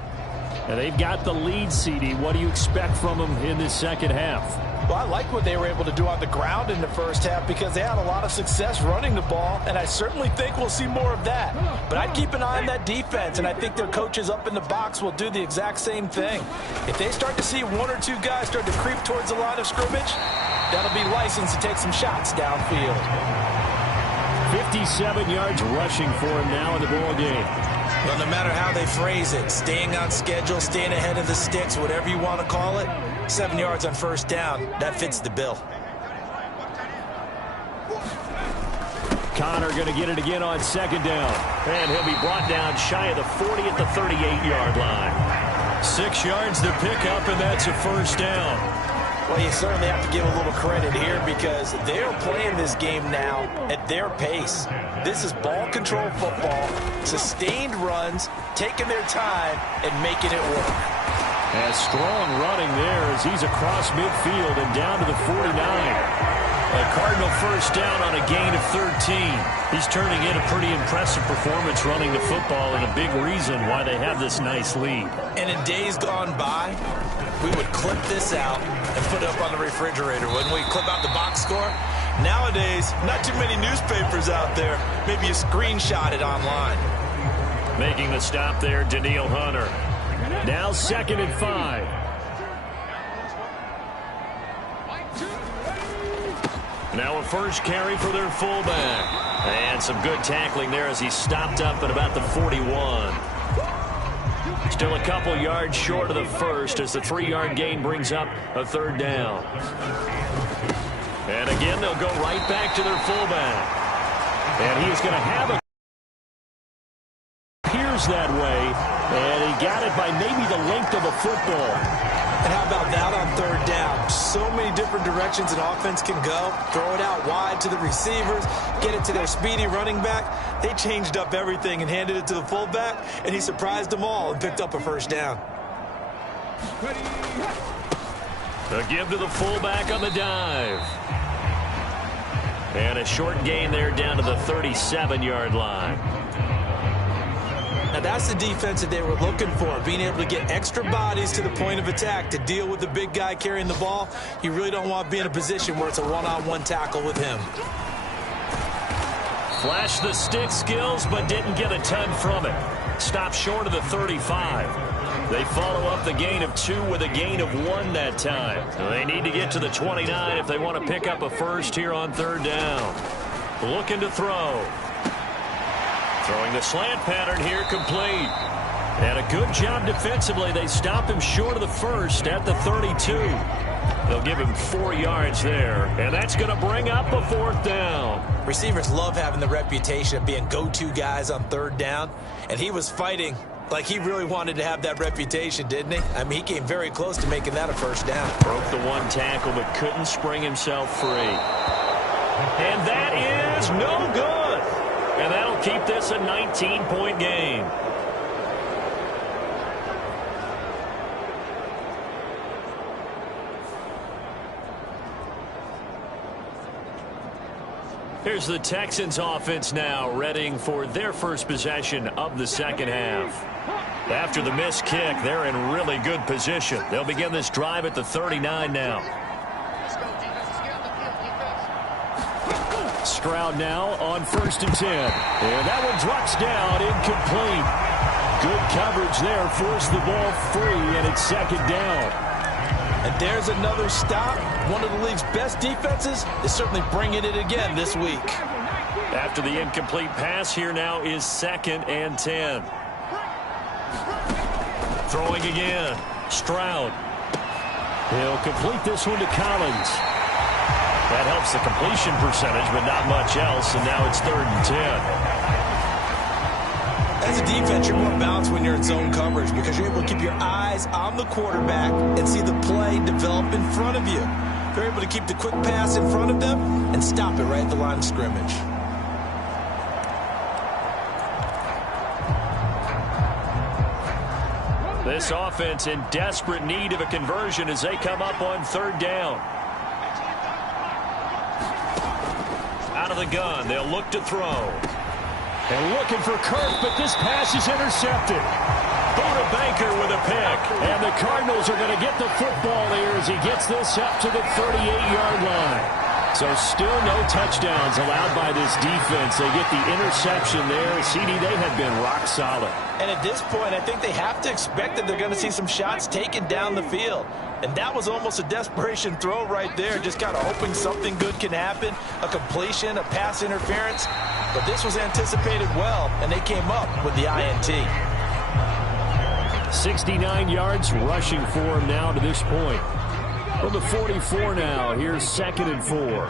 And they've got the lead, CD. What do you expect from them in this second half? Well, I like what they were able to do on the ground in the first half because they had a lot of success running the ball, and I certainly think we'll see more of that. But I'd keep an eye on that defense, and I think their coaches up in the box will do the exact same thing. If they start to see 1 or 2 guys start to creep towards the line of scrimmage, that'll be licensed to take some shots downfield. 57 yards rushing for him now in the ball game. Well, no matter how they phrase it, staying on schedule, staying ahead of the sticks, whatever you want to call it, 7 yards on first down, that fits the bill. Connor going to get it again on second down. And he'll be brought down shy of the 40 at the 38-yard line. 6 yards to pick up, and that's a first down. Well, you certainly have to give a little credit here because they're playing this game now at their pace. This is ball control football, sustained runs, taking their time, and making it work. As strong running there as he's across midfield and down to the 49. A Cardinal first down on a gain of 13. He's turning in a pretty impressive performance running the football and a big reason why they have this nice lead. And in days gone by, we would clip this out and put it up on the refrigerator, wouldn't we? Clip out the box score. Nowadays, not too many newspapers out there. Maybe you screenshot it online. Making the stop there, Daniil Hunter. Now 2nd and 5. Now a first carry for their fullback. And some good tackling there as he stopped up at about the 41. Still a couple yards short of the first as the 3-yard gain brings up a third down. And again, they'll go right back to their fullback. And he is going to have a appears that way. And he got it by maybe the length of a football. And how about that on third down? So many different directions an offense can go. Throw it out wide to the receivers, get it to their speedy running back. They changed up everything and handed it to the fullback, and he surprised them all and picked up a first down. A give to the fullback on the dive. And a short gain there down to the 37-yard line. Now that's the defense that they were looking for, being able to get extra bodies to the point of attack to deal with the big guy carrying the ball. You really don't want to be in a position where it's a one-on-one tackle with him. Flashed the stick skills, but didn't get a ton from it. Stopped short of the 35. They follow up the gain of 2 with a gain of 1 that time. So they need to get to the 29 if they want to pick up a first here on 3rd down. Looking to throw. Throwing the slant pattern here, complete. And a good job defensively. They stop him short of the first at the 32. They'll give him 4 yards there, and that's going to bring up a 4th down. Receivers love having the reputation of being go-to guys on 3rd down, and he was fighting like he really wanted to have that reputation, didn't he? I mean, he came very close to making that a 1st down. Broke the 1 tackle, but couldn't spring himself free. And that is no good. And that'll keep this a 19-point game. Here's the Texans offense now, readying for their first possession of the 2nd half. After the missed kick, they're in really good position. They'll begin this drive at the 39 now. Stroud now on 1st and 10. And that one drops down, incomplete. Good coverage there, forced the ball free, and it's 2nd down. And there's another stop. One of the league's best defenses is certainly bringing it again this week. After the incomplete pass, here now is 2nd and 10. Throwing again. Stroud. He'll complete this one to Collins. That helps the completion percentage, but not much else, and now it's 3rd and 10. As a defense, you're more balanced when you're in zone coverage because you're able to keep your eyes on the quarterback and see the play develop in front of you. You're able to keep the quick pass in front of them and stop it right at the line of scrimmage. This offense in desperate need of a conversion as they come up on 3rd down. Out of the gun, they'll look to throw. And looking for Kirk, but this pass is intercepted. Buda Baker with a pick. And the Cardinals are going to get the football here as he gets this up to the 38-yard line. So still no touchdowns allowed by this defense. They get the interception there. CD, they have been rock solid. And at this point, I think they have to expect that they're going to see some shots taken down the field. And that was almost a desperation throw right there, just kind of hoping something good can happen, a completion, a pass interference. But this was anticipated well, and they came up with the INT. 69 yards rushing for him now to this point. From the 44 now, here's 2nd and 4.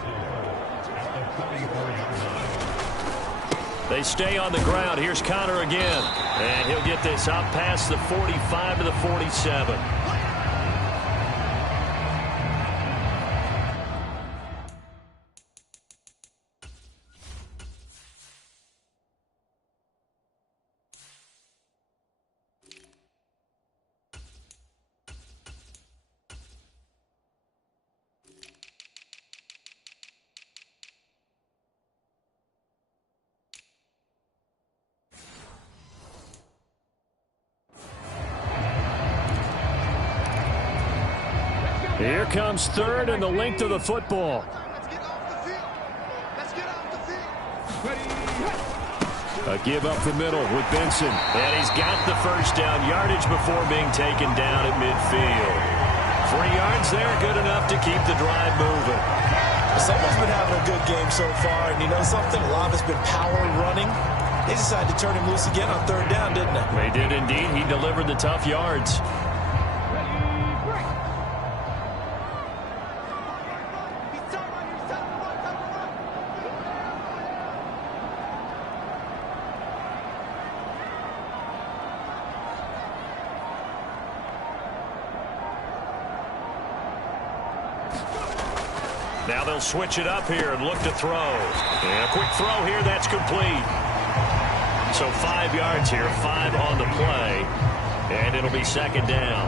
They stay on the ground. Here's Connor again. And he'll get this up past the 45 to the 47. Here comes 3rd and the length of the football. A give up the middle with Benson. And he's got the 1st down yardage before being taken down at midfield. 3 yards there, good enough to keep the drive moving. Someone's been having a good game so far, and you know something? A lot of it's been power running. They decided to turn him loose again on 3rd down, didn't they? They did indeed. He delivered the tough yards. Now they'll switch it up here and look to throw. And a quick throw here, that's complete. So 5 yards here, 5 on the play. And it'll be 2nd down.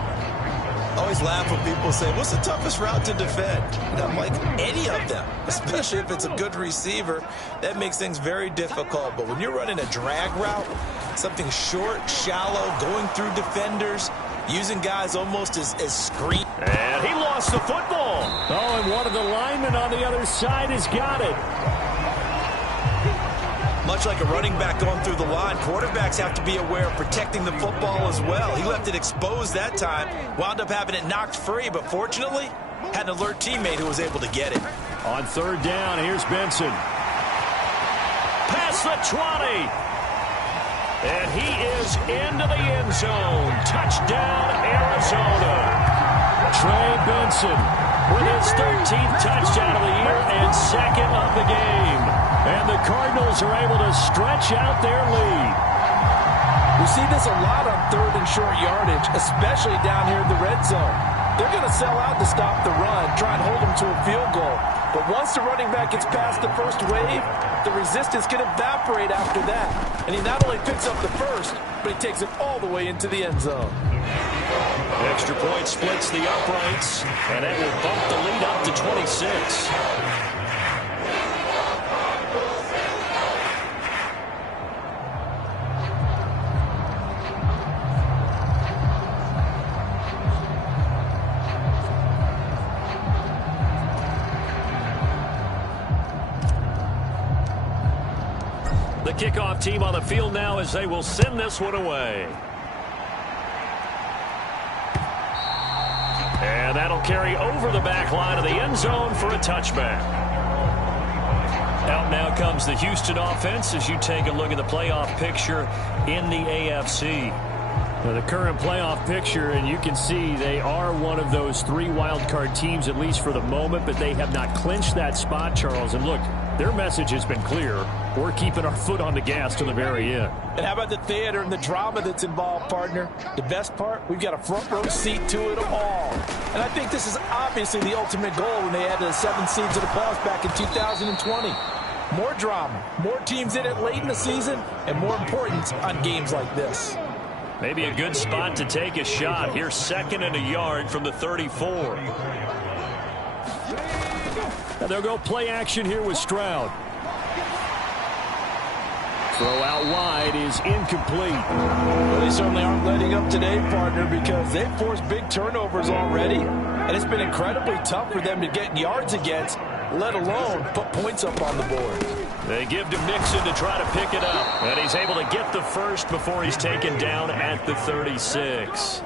I always laugh when people say, what's the toughest route to defend? And I'm like, any of them, especially if it's a good receiver. That makes things very difficult. But when you're running a drag route, something short, shallow, going through defenders, using guys almost as screen. And he lost the football. Oh, and one of the linemen on the other side has got it. Much like a running back going through the line, quarterbacks have to be aware of protecting the football as well. He left it exposed that time, wound up having it knocked free, but fortunately, had an alert teammate who was able to get it. On third down, here's Benson. Past the 20. And he is into the end zone. Touchdown, Arizona. Trey Benson with his 13th touchdown of the year and second of the game. And the Cardinals are able to stretch out their lead. We see this a lot on third and short yardage, especially down here in the red zone. They're going to sell out to stop the run, try and hold them to a field goal. But once the running back gets past the first wave, the resistance can evaporate after that. And he not only picks up the first, but he takes it all the way into the end zone. Extra point splits the uprights, and that will bump the lead up to 26. The kickoff team on the field now as they will send this one away. And that'll carry over the back line of the end zone for a touchback. Out now comes the Houston offense as you take a look at the playoff picture in the AFC. The current playoff picture, and you can see they are one of those 3 wildcard teams, at least for the moment, but they have not clinched that spot, Charles. And look, their message has been clear. We're keeping our foot on the gas to the very end. And how about the theater and the drama that's involved, partner? The best part, we've got a front row seat to it all. And I think this is obviously the ultimate goal when they added the 7 seeds to the playoffs back in 2020. More drama, more teams in it late in the season, and more importance on games like this. Maybe a good spot to take a shot. Here's 2nd and a yard from the 34. And they'll go play action here with Stroud. Throw out wide is incomplete. Well, they certainly aren't letting up today, partner, because they've forced big turnovers already. And it's been incredibly tough for them to get yards against, let alone put points up on the board. They give to Mixon to try to pick it up. And he's able to get the first before he's taken down at the 36.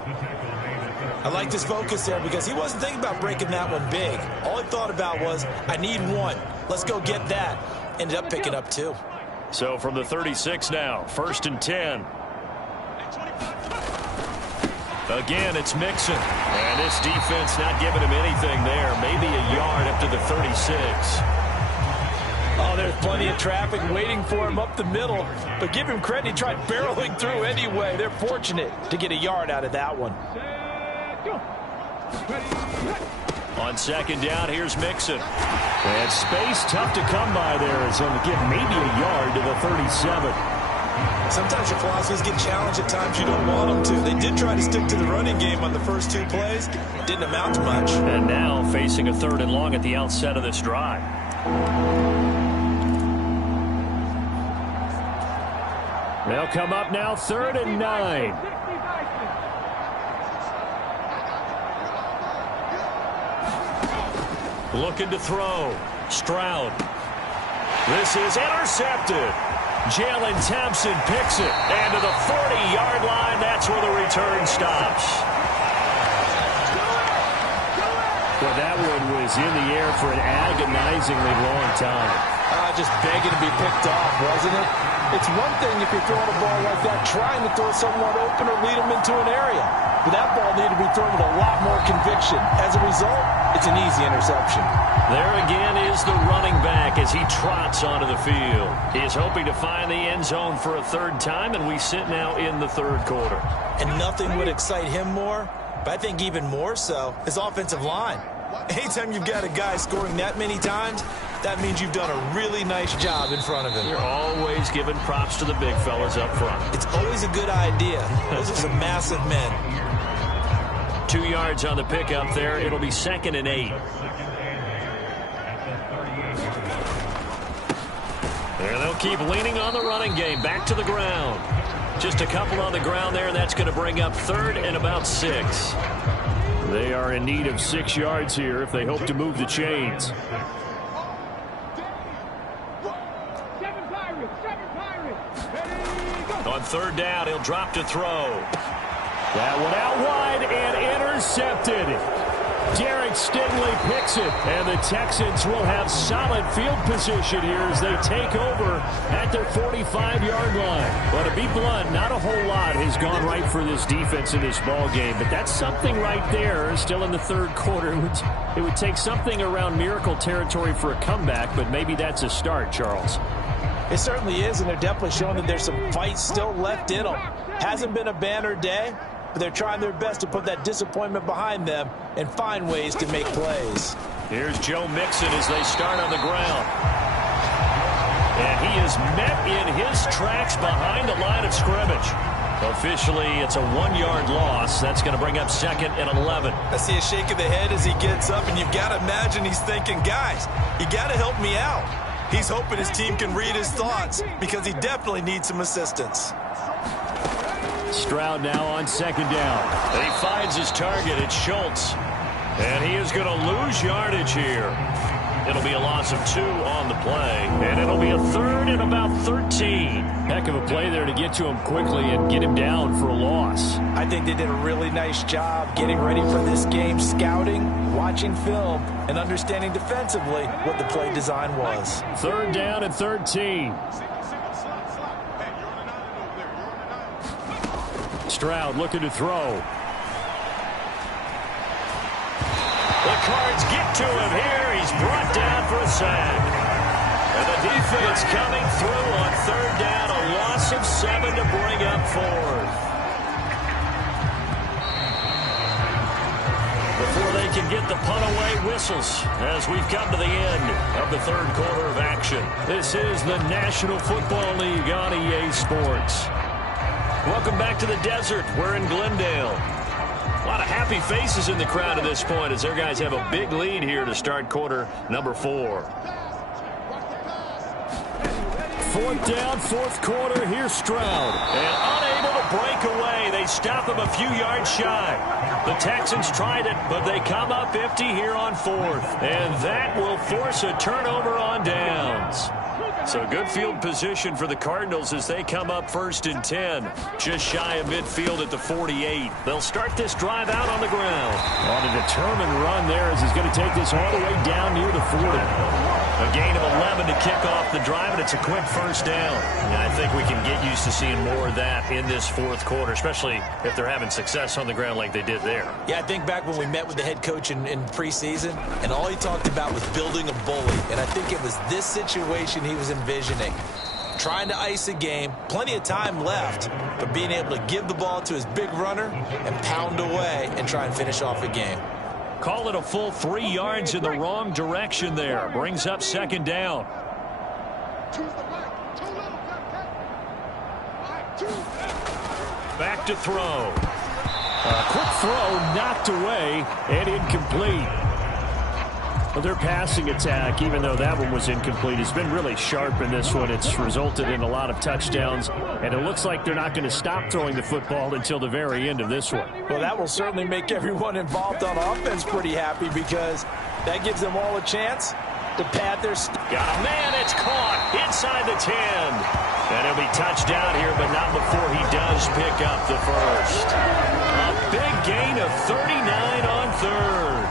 I like this focus there because he wasn't thinking about breaking that one big. All he thought about was, I need one. Let's go get that. Ended up picking up 2. So from the 36 now, 1st and 10. Again, it's Mixon. And this defense not giving him anything there. Maybe a yard up to the 36. Oh, there's plenty of traffic waiting for him up the middle. But give him credit, he tried barreling through anyway. They're fortunate to get a yard out of that one. On 2nd down, here's Mixon. And space tough to come by there. It's going to give maybe a yard to the 37. Sometimes your philosophies get challenged at times you don't want them to. They did try to stick to the running game on the first 2 plays. Didn't amount to much. And now facing a 3rd and long at the outset of this drive. They'll come up now 3rd and 9. Looking to throw. Stroud. This is intercepted. Jalen Thompson picks it. And to the 40-yard line, that's where the return stops. Well, that one was in the air for an agonizingly long time. Just begging to be picked off, wasn't it? It's one thing if you're throwing a ball like that, trying to throw someone open or lead them into an area. But that ball needed to be thrown with a lot more conviction. As a result, it's an easy interception. There again is the running back as he trots onto the field. He is hoping to find the end zone for a 3rd time, and we sit now in the 3rd quarter. And nothing would excite him more, but I think even more so, his offensive line. Anytime you've got a guy scoring that many times, that means you've done a really nice job in front of him. You're always giving props to the big fellas up front. It's always a good idea. Those are some massive men. 2 yards on the pickup there. It'll be 2nd and 8. And they'll keep leaning on the running game. Back to the ground. Just a couple on the ground there, and that's going to bring up 3rd and about 6. They are in need of 6 yards here if they hope to move the chains. third down. He'll drop to throw. That one out wide and intercepted. Derek Stingley picks it, and the Texans will have solid field position here as they take over at their 45-yard line. But to be blunt, not a whole lot has gone right for this defense in this ball game, but that's something right there. Still in the third quarter, it would take something around miracle territory for a comeback, but maybe that's a start, Charles. It certainly is, and they're definitely showing that there's some fight still left in them. Hasn't been a banner day, but they're trying their best to put that disappointment behind them and find ways to make plays. Here's Joe Mixon as they start on the ground. And he is met in his tracks behind the line of scrimmage. Officially, it's a 1-yard loss. That's going to bring up 2nd and 11. I see a shake of the head as he gets up, and you've got to imagine he's thinking, guys, you got to help me out. He's hoping his team can read his thoughts because he definitely needs some assistance. Stroud now on 2nd down. And he finds his target. It's Schultz. And he is going to lose yardage here. It'll be a loss of 2 on the play. And it'll be a 3rd and about 13. Heck of a play there to get to him quickly and get him down for a loss. I think they did a really nice job getting ready for this game, scouting, watching film, and understanding defensively what the play design was. 3rd down and 13. Stroud looking to throw. The Cards get to him here. He's brought down for a sack. And the defense coming through on 3rd down. A loss of 7 to bring up 4th. Before they can get the punt away, whistles as we've come to the end of the 3rd quarter of action. This is the National Football League on EA Sports. Welcome back to the desert. We're in Glendale. A lot of happy faces in the crowd at this point as their guys have a big lead here to start quarter number 4. 4th down, 4th quarter. Here's Stroud. And unable to break away. They stop him a few yards shy. The Texans tried it, but they come up empty here on 4th. And that will force a turnover on downs. So good field position for the Cardinals as they come up 1st and 10. Just shy of midfield at the 48. They'll start this drive out on the ground. On a determined run there as he's going to take this all the way down near the 40. A gain of 11 to kick off the drive, and it's a quick 1st down. And I think we can get used to seeing more of that in this 4th quarter, especially if they're having success on the ground like they did there. Yeah, I think back when we met with the head coach in preseason, and all he talked about was building a bully. And I think it was this situation he was envisioning. Trying to ice a game, plenty of time left, but being able to give the ball to his big runner and pound away and try and finish off a game. Call it a full 3 yards in the wrong direction there. Brings up 2nd down. Back to throw. A quick throw knocked away and incomplete. Well, their passing attack, even though that one was incomplete, has been really sharp in this one. It's resulted in a lot of touchdowns, and it looks like they're not going to stop throwing the football until the very end of this one. Well, that will certainly make everyone involved on offense pretty happy because that gives them all a chance to pad their Got a man, it's caught inside the 10. And he'll be touched down here, but not before he does pick up the 1st. A big gain of 39 on 3rd.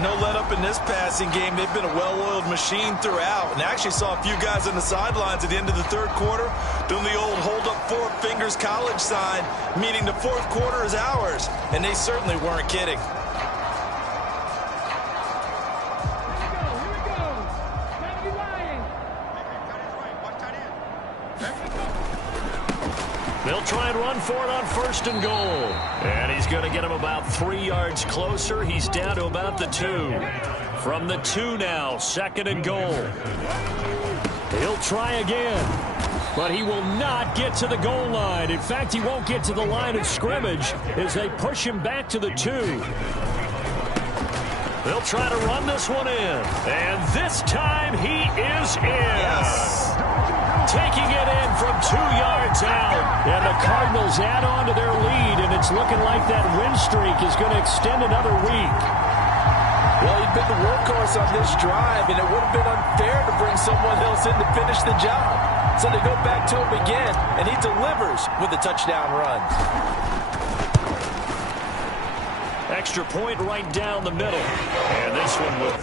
No let up in this passing game. They've been a well-oiled machine throughout. And I actually saw a few guys on the sidelines at the end of the 3rd quarter doing the old hold up 4 fingers college sign, meaning the 4th quarter is ours. And they certainly weren't kidding. They'll try and run for it on 1st and goal. And he's going to get him about 3 yards closer. He's down to about the 2. From the 2 now, 2nd and goal. He'll try again, but he will not get to the goal line. In fact, he won't get to the line of scrimmage as they push him back to the 2. They'll try to run this one in. And this time he is in. Yes. Taking it in from 2 yards out. And the Cardinals add on to their lead, and it's looking like that win streak is going to extend another week. Well, he'd been the workhorse on this drive, and it would have been unfair to bring someone else in to finish the job. So they go back to him again, and he delivers with a touchdown run. Extra point right down the middle. And this one will...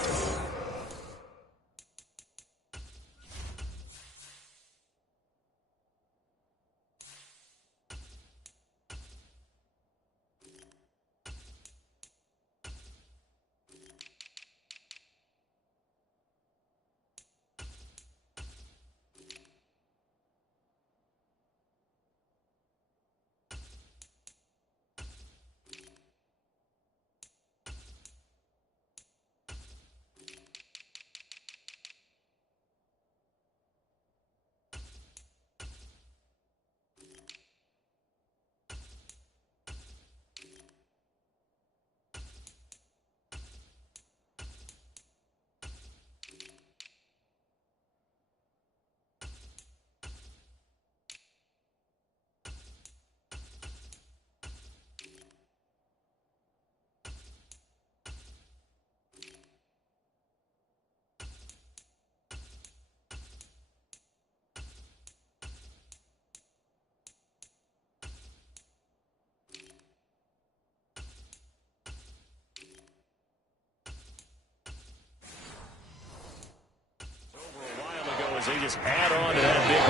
They just add on to that big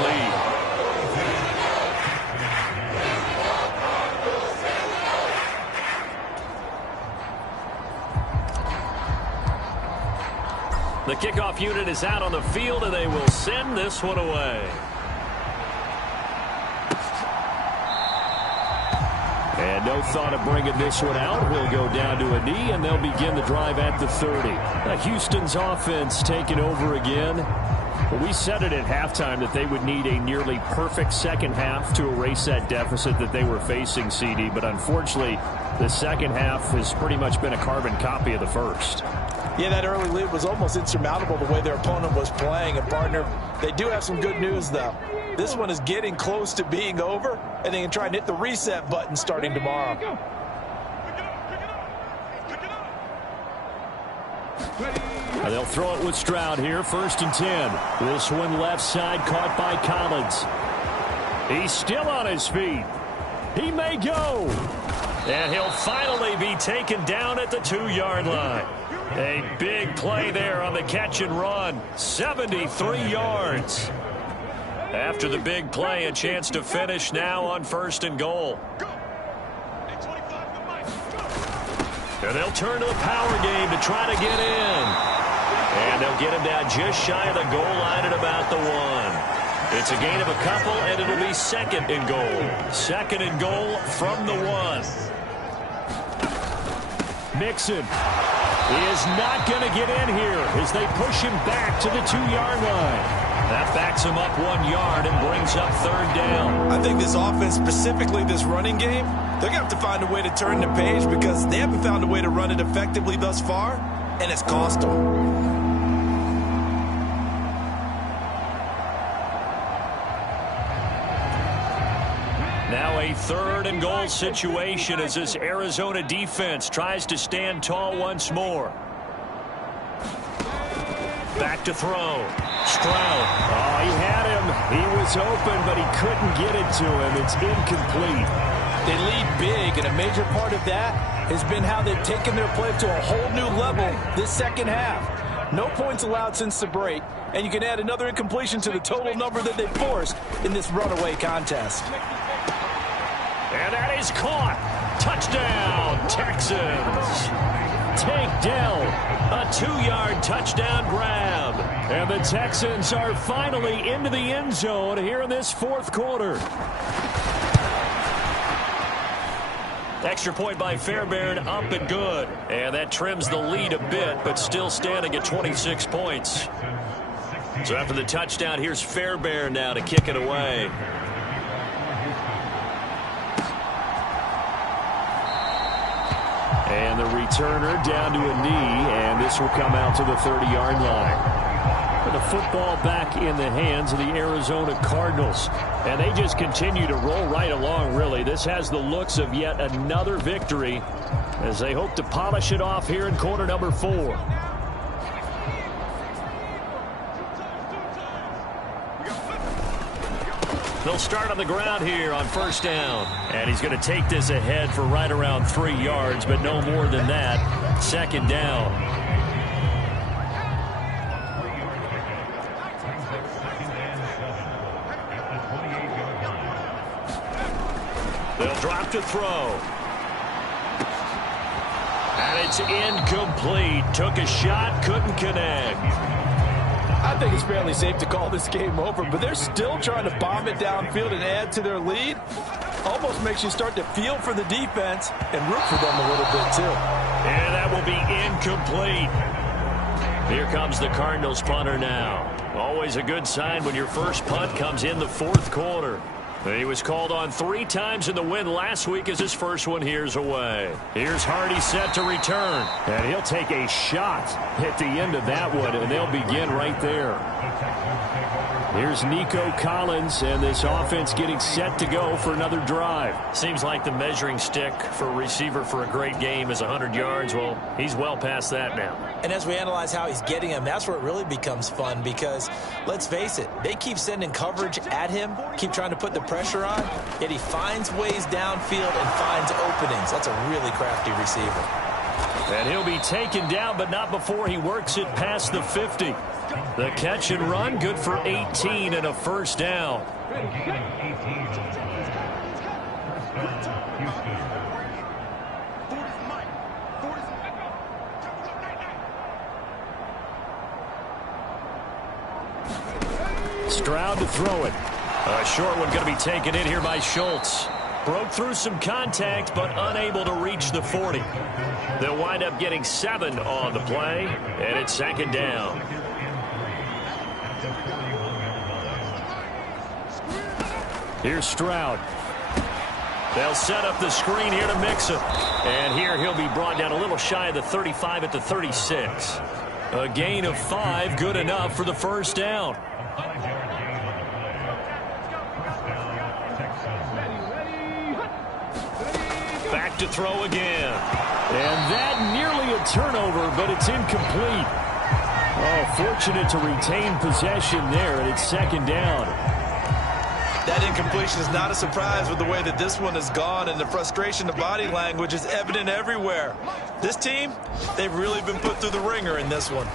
lead. The kickoff unit is out on the field, and they will send this one away. And no thought of bringing this one out. He'll go down to a knee, and they'll begin the drive at the 30. Houston's offense taking over again. Well, we said it at halftime that they would need a nearly perfect second half to erase that deficit that they were facing, CD. But unfortunately, the second half has pretty much been a carbon copy of the first. Yeah, that early lead was almost insurmountable the way their opponent was playing. And, partner, they do have some good news, though. This one is getting close to being over, and they can try and hit the reset button starting tomorrow. They'll throw it with Stroud here, 1st and 10. This one left side caught by Collins. He's still on his feet. He may go. And he'll finally be taken down at the 2-yard line. A big play there on the catch and run. 73 yards. After the big play, a chance to finish now on 1st and goal. And they'll turn to the power game to try to get in. And they'll get him down just shy of the goal line at about the 1. It's a gain of a couple, and it'll be 2nd and goal. 2nd and goal from the 1. Mixon is not going to get in here as they push him back to the 2-yard line. That backs him up 1 yard and brings up 3rd down. I think this offense, specifically this running game, they're going to have to find a way to turn the page because they haven't found a way to run it effectively thus far, and it's cost them. Now a 3rd and goal situation as this Arizona defense tries to stand tall once more. Back to throw. Stroud. Oh, he had him. He was open, but he couldn't get it to him. It's incomplete. They lead big, and a major part of that has been how they've taken their play to a whole new level this second half. No points allowed since the break, and you can add another incompletion to the total number that they forced in this runaway contest. And that is caught. Touchdown, Texans. Tank Dell, a 2-yard touchdown grab. And the Texans are finally into the end zone here in this 4th quarter. Extra point by Fairbairn, up and good. And that trims the lead a bit, but still standing at 26 points. So after the touchdown, here's Fairbairn now to kick it away. And the returner down to a knee, and this will come out to the 30-yard line. But the football back in the hands of the Arizona Cardinals. And they just continue to roll right along, really. This has the looks of yet another victory as they hope to polish it off here in quarter number 4. They'll start on the ground here on first down. And he's going to take this ahead for right around 3 yards, but no more than that. Second down. They'll drop to throw. And it's incomplete. Took a shot, couldn't connect. I think it's fairly safe to call this game over, but they're still trying to bomb it downfield and add to their lead. Almost makes you start to feel for the defense and root for them a little bit, too. And that will be incomplete. Here comes the Cardinals punter now. Always a good sign when your first punt comes in the fourth quarter. He was called on 3 times in the win last week as his first one here's away. Here's Hardy set to return. And he'll take a shot at the end of that one, and they'll begin right there. Here's Nico Collins, and this offense getting set to go for another drive. Seems like the measuring stick for a receiver for a great game is 100 yards. Well, he's well past that now. And as we analyze how he's getting them, that's where it really becomes fun because, let's face it, they keep sending coverage at him, keep trying to put the pressure on, yet he finds ways downfield and finds openings. That's a really crafty receiver. And he'll be taken down, but not before he works it past the 50. The catch and run, good for 18 and a first down. Stroud to throw it. A short one going to be taken in here by Schultz. Broke through some contact, but unable to reach the 40. They'll wind up getting 7 on the play, and it's second down. Here's Stroud. They'll set up the screen here to mix it. And here he'll be brought down a little shy of the 35 at the 36. A gain of 5, good enough for the first down. Back to throw again. And that nearly a turnover, but it's incomplete. Oh, fortunate to retain possession there, and it's second down. That incompletion is not a surprise with the way that this one has gone, and the frustration, the body language is evident everywhere. This team, they've really been put through the ringer in this one.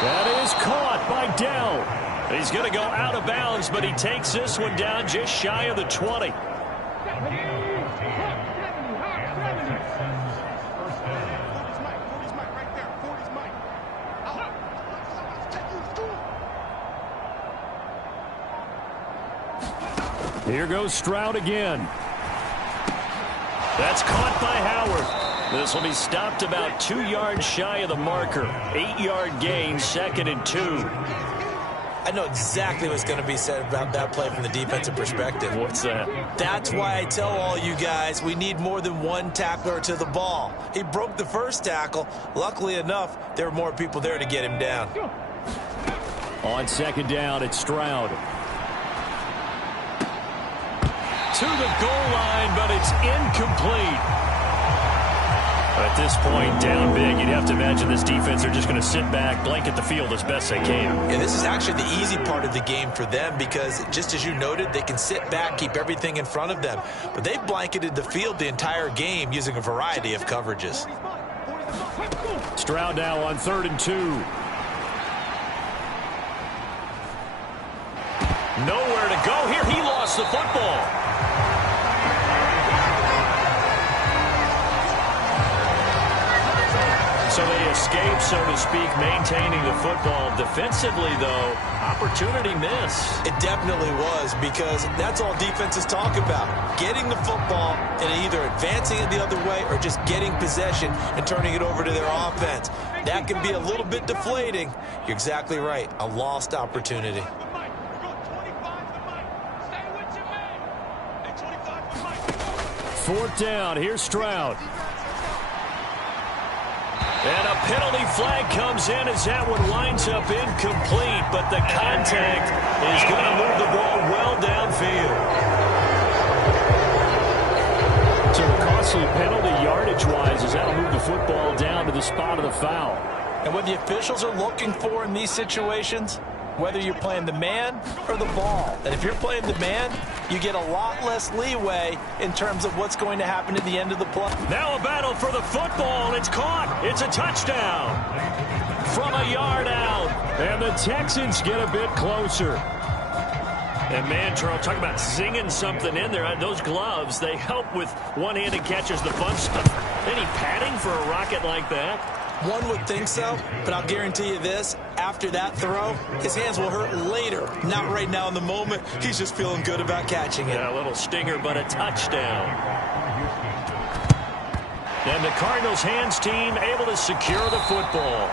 That is caught by Dell. He's going to go out of bounds, but he takes this one down just shy of the 20. Here goes Stroud again. That's caught by Howard. This will be stopped about 2 yards shy of the marker. 8-yard gain, second and 2. I know exactly what's going to be said about that play from the defensive perspective. What's that? That's why I tell all you guys we need more than one tackler to the ball. He broke the first tackle. Luckily enough, there were more people there to get him down. On second down, it's Stroud. To the goal line, but it's incomplete. At this point, down big, you'd have to imagine this defense are just going to sit back, blanket the field as best they can. And this is actually the easy part of the game for them because, just as you noted, they can sit back, keep everything in front of them. But they've blanketed the field the entire game using a variety of coverages. Stroud now on 3rd and 2. Nowhere to go here. He lost the football. So they escape, so to speak, maintaining the football. Defensively, though, opportunity miss. It definitely was because that's all defenses talk about. Getting the football and either advancing it the other way or just getting possession and turning it over to their offense. That can be a little bit deflating. You're exactly right. A lost opportunity. Fourth down. Here's Stroud. And a penalty flag comes in as that one winds up incomplete, but the contact is going to move the ball well downfield. So the costly penalty yardage-wise is that'll move the football down to the spot of the foul. And what the officials are looking for in these situations, whether you're playing the man or the ball. And if you're playing the man, you get a lot less leeway in terms of what's going to happen at the end of the play. Now a battle for the football. It's caught. It's a touchdown from a yard out. And the Texans get a bit closer. And, man, Charles, talk about singing something in there. Those gloves, they help with one-handed catches, the fun stuff. Any padding for a rocket like that? One would think so, but I'll guarantee you this. After that throw, his hands will hurt later. Not right now in the moment. He's just feeling good about catching it. Yeah, a little stinger, but a touchdown. And the Cardinals' hands team able to secure the football.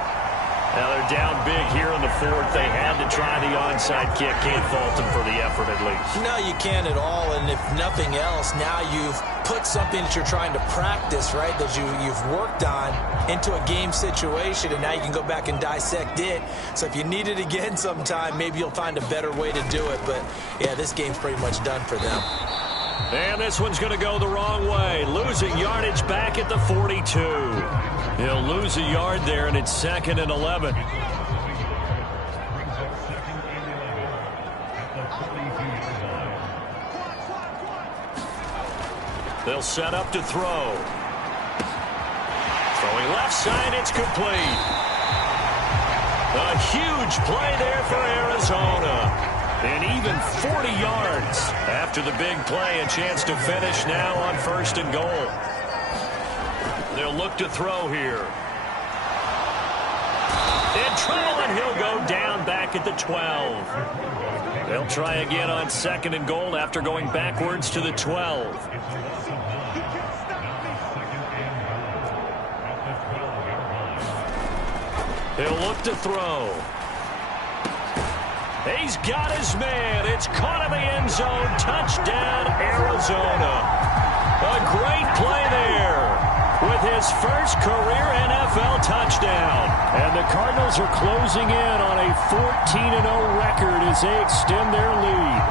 Now they're down big here in the fourth. They had to try the onside kick. Can't fault them for the effort at least. No, you can't at all. And if nothing else, now you've put something that you're trying to practice, right, that you've worked on into a game situation, and now you can go back and dissect it. So if you need it again sometime, maybe you'll find a better way to do it. But, yeah, this game's pretty much done for them. And this one's going to go the wrong way. Losing yardage back at the 42. He'll lose a yard there, and it's 2nd and 11. They'll set up to throw. Throwing left side, it's complete. A huge play there for Arizona. And even 40 yards after the big play. A chance to finish now on 1st and goal. They'll look to throw here. In trouble, and he'll go down back at the 12. They'll try again on 2nd and goal after going backwards to the 12. He'll look to throw. He's got his man. It's caught in the end zone. Touchdown, Arizona. A great play there with his first career NFL touchdown. And the Cardinals are closing in on a 14-0 record as they extend their lead.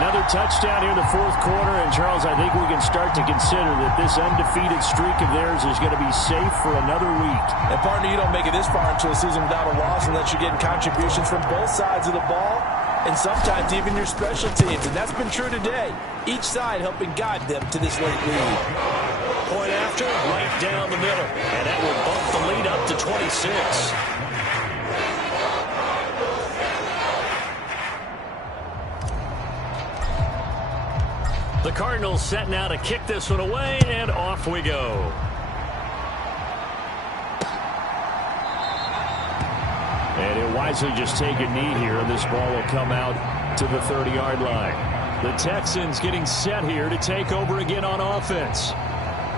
Another touchdown here in the fourth quarter. And, Charles, I think we can start to consider that this undefeated streak of theirs is going to be safe for another week. And, partner, you don't make it this far into a season without a loss unless you're getting contributions from both sides of the ball and sometimes even your special teams. And that's been true today. Each side helping guide them to this late lead. Point after, right down the middle. And that will bump the lead up to 26. The Cardinals set now to kick this one away, and off we go. And he'll wisely just take a knee here, and this ball will come out to the 30-yard line. The Texans getting set here to take over again on offense.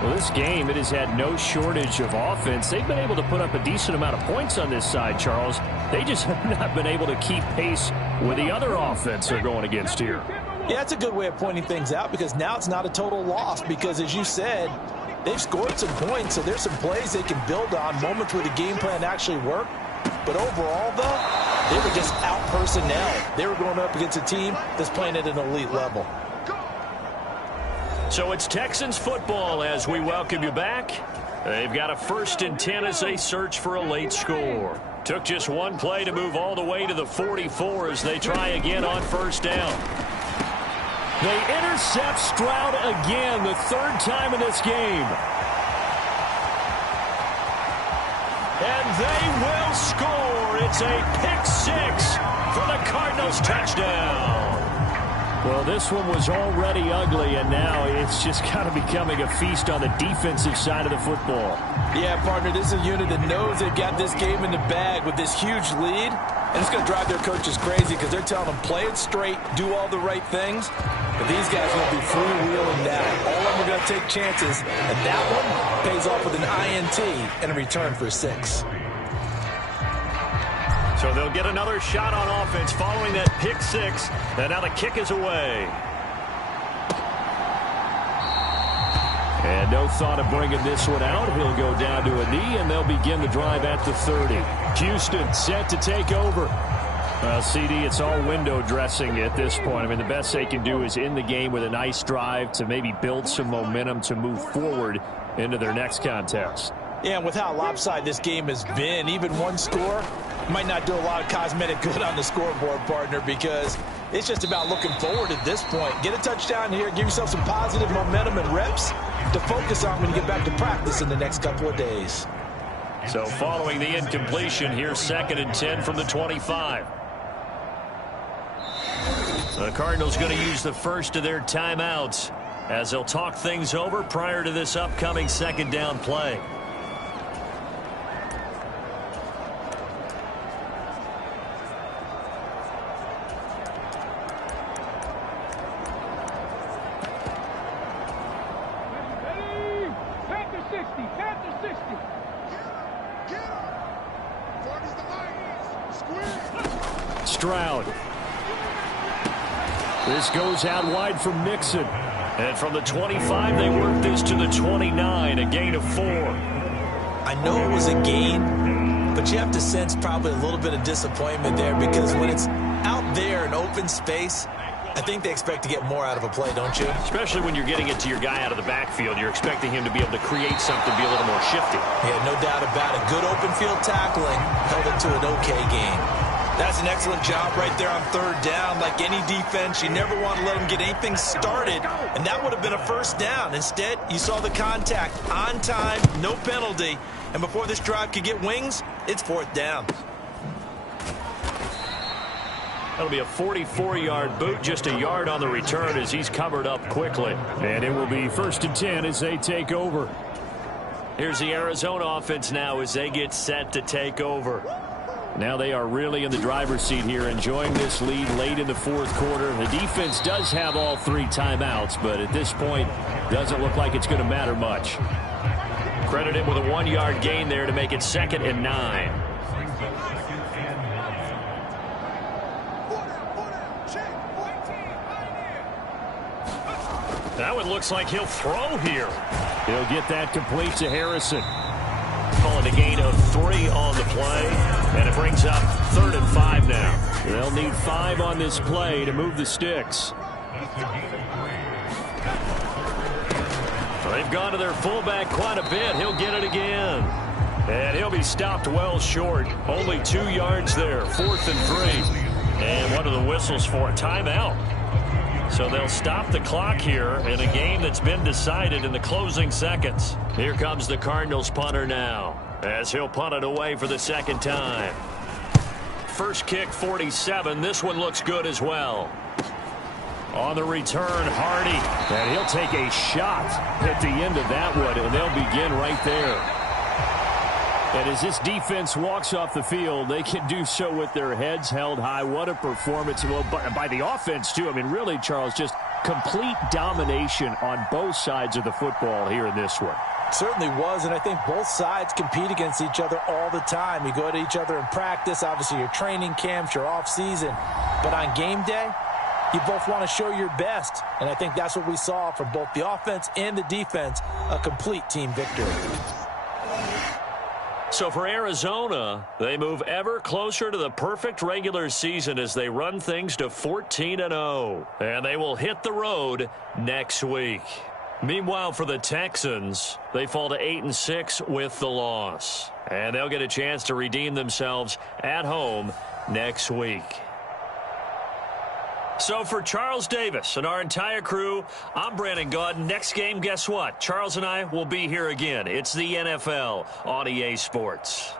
Well, this game, it has had no shortage of offense. They've been able to put up a decent amount of points on this side, Charles. They just have not been able to keep pace with the other offense they're going against here. Yeah, that's a good way of pointing things out because now it's not a total loss because, as you said, they've scored some points, so there's some plays they can build on, moments where the game plan actually worked. But overall, though, they were just out personnel. They were going up against a team that's playing at an elite level. So it's Texans football as we welcome you back. They've got a 1st and 10 as they search for a late score. Took just one play to move all the way to the 44 as they try again on 1st down. They intercept Stroud again, the 3rd time in this game. And they will score. It's a pick 6 for the Cardinals touchdown. Well, this one was already ugly, and now it's just kind of becoming a feast on the defensive side of the football. Yeah, partner, this is a unit that knows they've got this game in the bag with this huge lead. And it's going to drive their coaches crazy because they're telling them play it straight, do all the right things. But these guys are going to be freewheeling down. All of them are going to take chances. And that one pays off with an INT and a return for 6. So they'll get another shot on offense following that pick 6. And now the kick is away. And no thought of bringing this one out. He'll go down to a knee, and they'll begin the drive at the 30. Houston set to take over. Well, CD, it's all window dressing at this point. I mean, the best they can do is end the game with a nice drive to maybe build some momentum to move forward into their next contest. Yeah, and with how lopsided this game has been, even one score, Might not do a lot of cosmetic good on the scoreboard, partner, because it's just about looking forward at this point. Get a touchdown here, give yourself some positive momentum and reps to focus on when you get back to practice in the next couple of days. So following the incompletion, here's 2nd and 10 from the 25. The Cardinals going to use the first of their timeouts as they'll talk things over prior to this upcoming 2nd down play. Stroud. This goes out wide for Mixon. And from the 25, they work this to the 29, a gain of 4. I know it was a gain, but you have to sense probably a little bit of disappointment there, because when it's out there in open space, I think they expect to get more out of a play, don't you? Especially when you're getting it to your guy out of the backfield. You're expecting him to be able to create something, be a little more shifty. Yeah, no doubt about it. Good open field tackling held it to an okay game. That's an excellent job right there on 3rd down. Like any defense, you never want to let them get anything started, and that would have been a 1st down. Instead, you saw the contact on time, no penalty, and before this drive could get wings, it's 4th down. That'll be a 44-yard boot, just a yard on the return as he's covered up quickly. And it will be 1st and 10 as they take over. Here's the Arizona offense now as they get set to take over. Now they are really in the driver's seat here, enjoying this lead late in the 4th quarter. The defense does have all 3 timeouts, but at this point, doesn't look like it's going to matter much. Credit him with a 1-yard gain there to make it 2nd and 9. That one looks like he'll throw here. He'll get that complete to Harrison. Calling a gain of 3 on the play, and it brings up 3rd and 5 now. They'll need 5 on this play to move the sticks. They've gone to their fullback quite a bit. He'll get it again. And he'll be stopped well short. Only 2 yards there. 4th and 3. And one of the whistles for a timeout. So they'll stop the clock here in a game that's been decided in the closing seconds. Here comes the Cardinals punter now as he'll punt it away for the 2nd time. First kick, 47. This one looks good as well. On the return, Hardy. And he'll take a shot at the end of that one, and they'll begin right there. And as this defense walks off the field, they can do so with their heads held high. What a performance. Well, by the offense, too. I mean, really, Charles, just complete domination on both sides of the football here in this one. Certainly was, and I think both sides compete against each other all the time. You go to each other in practice, obviously your training camps, your off-season. But on game day, you both want to show your best, and I think that's what we saw from both the offense and the defense, a complete team victory. So for Arizona, they move ever closer to the perfect regular season as they run things to 14-0. And they will hit the road next week. Meanwhile, for the Texans, they fall to 8-6 with the loss. And they'll get a chance to redeem themselves at home next week. So for Charles Davis and our entire crew, I'm Brandon Gaudin. Next game, guess what? Charles and I will be here again. It's the NFL on EA Sports.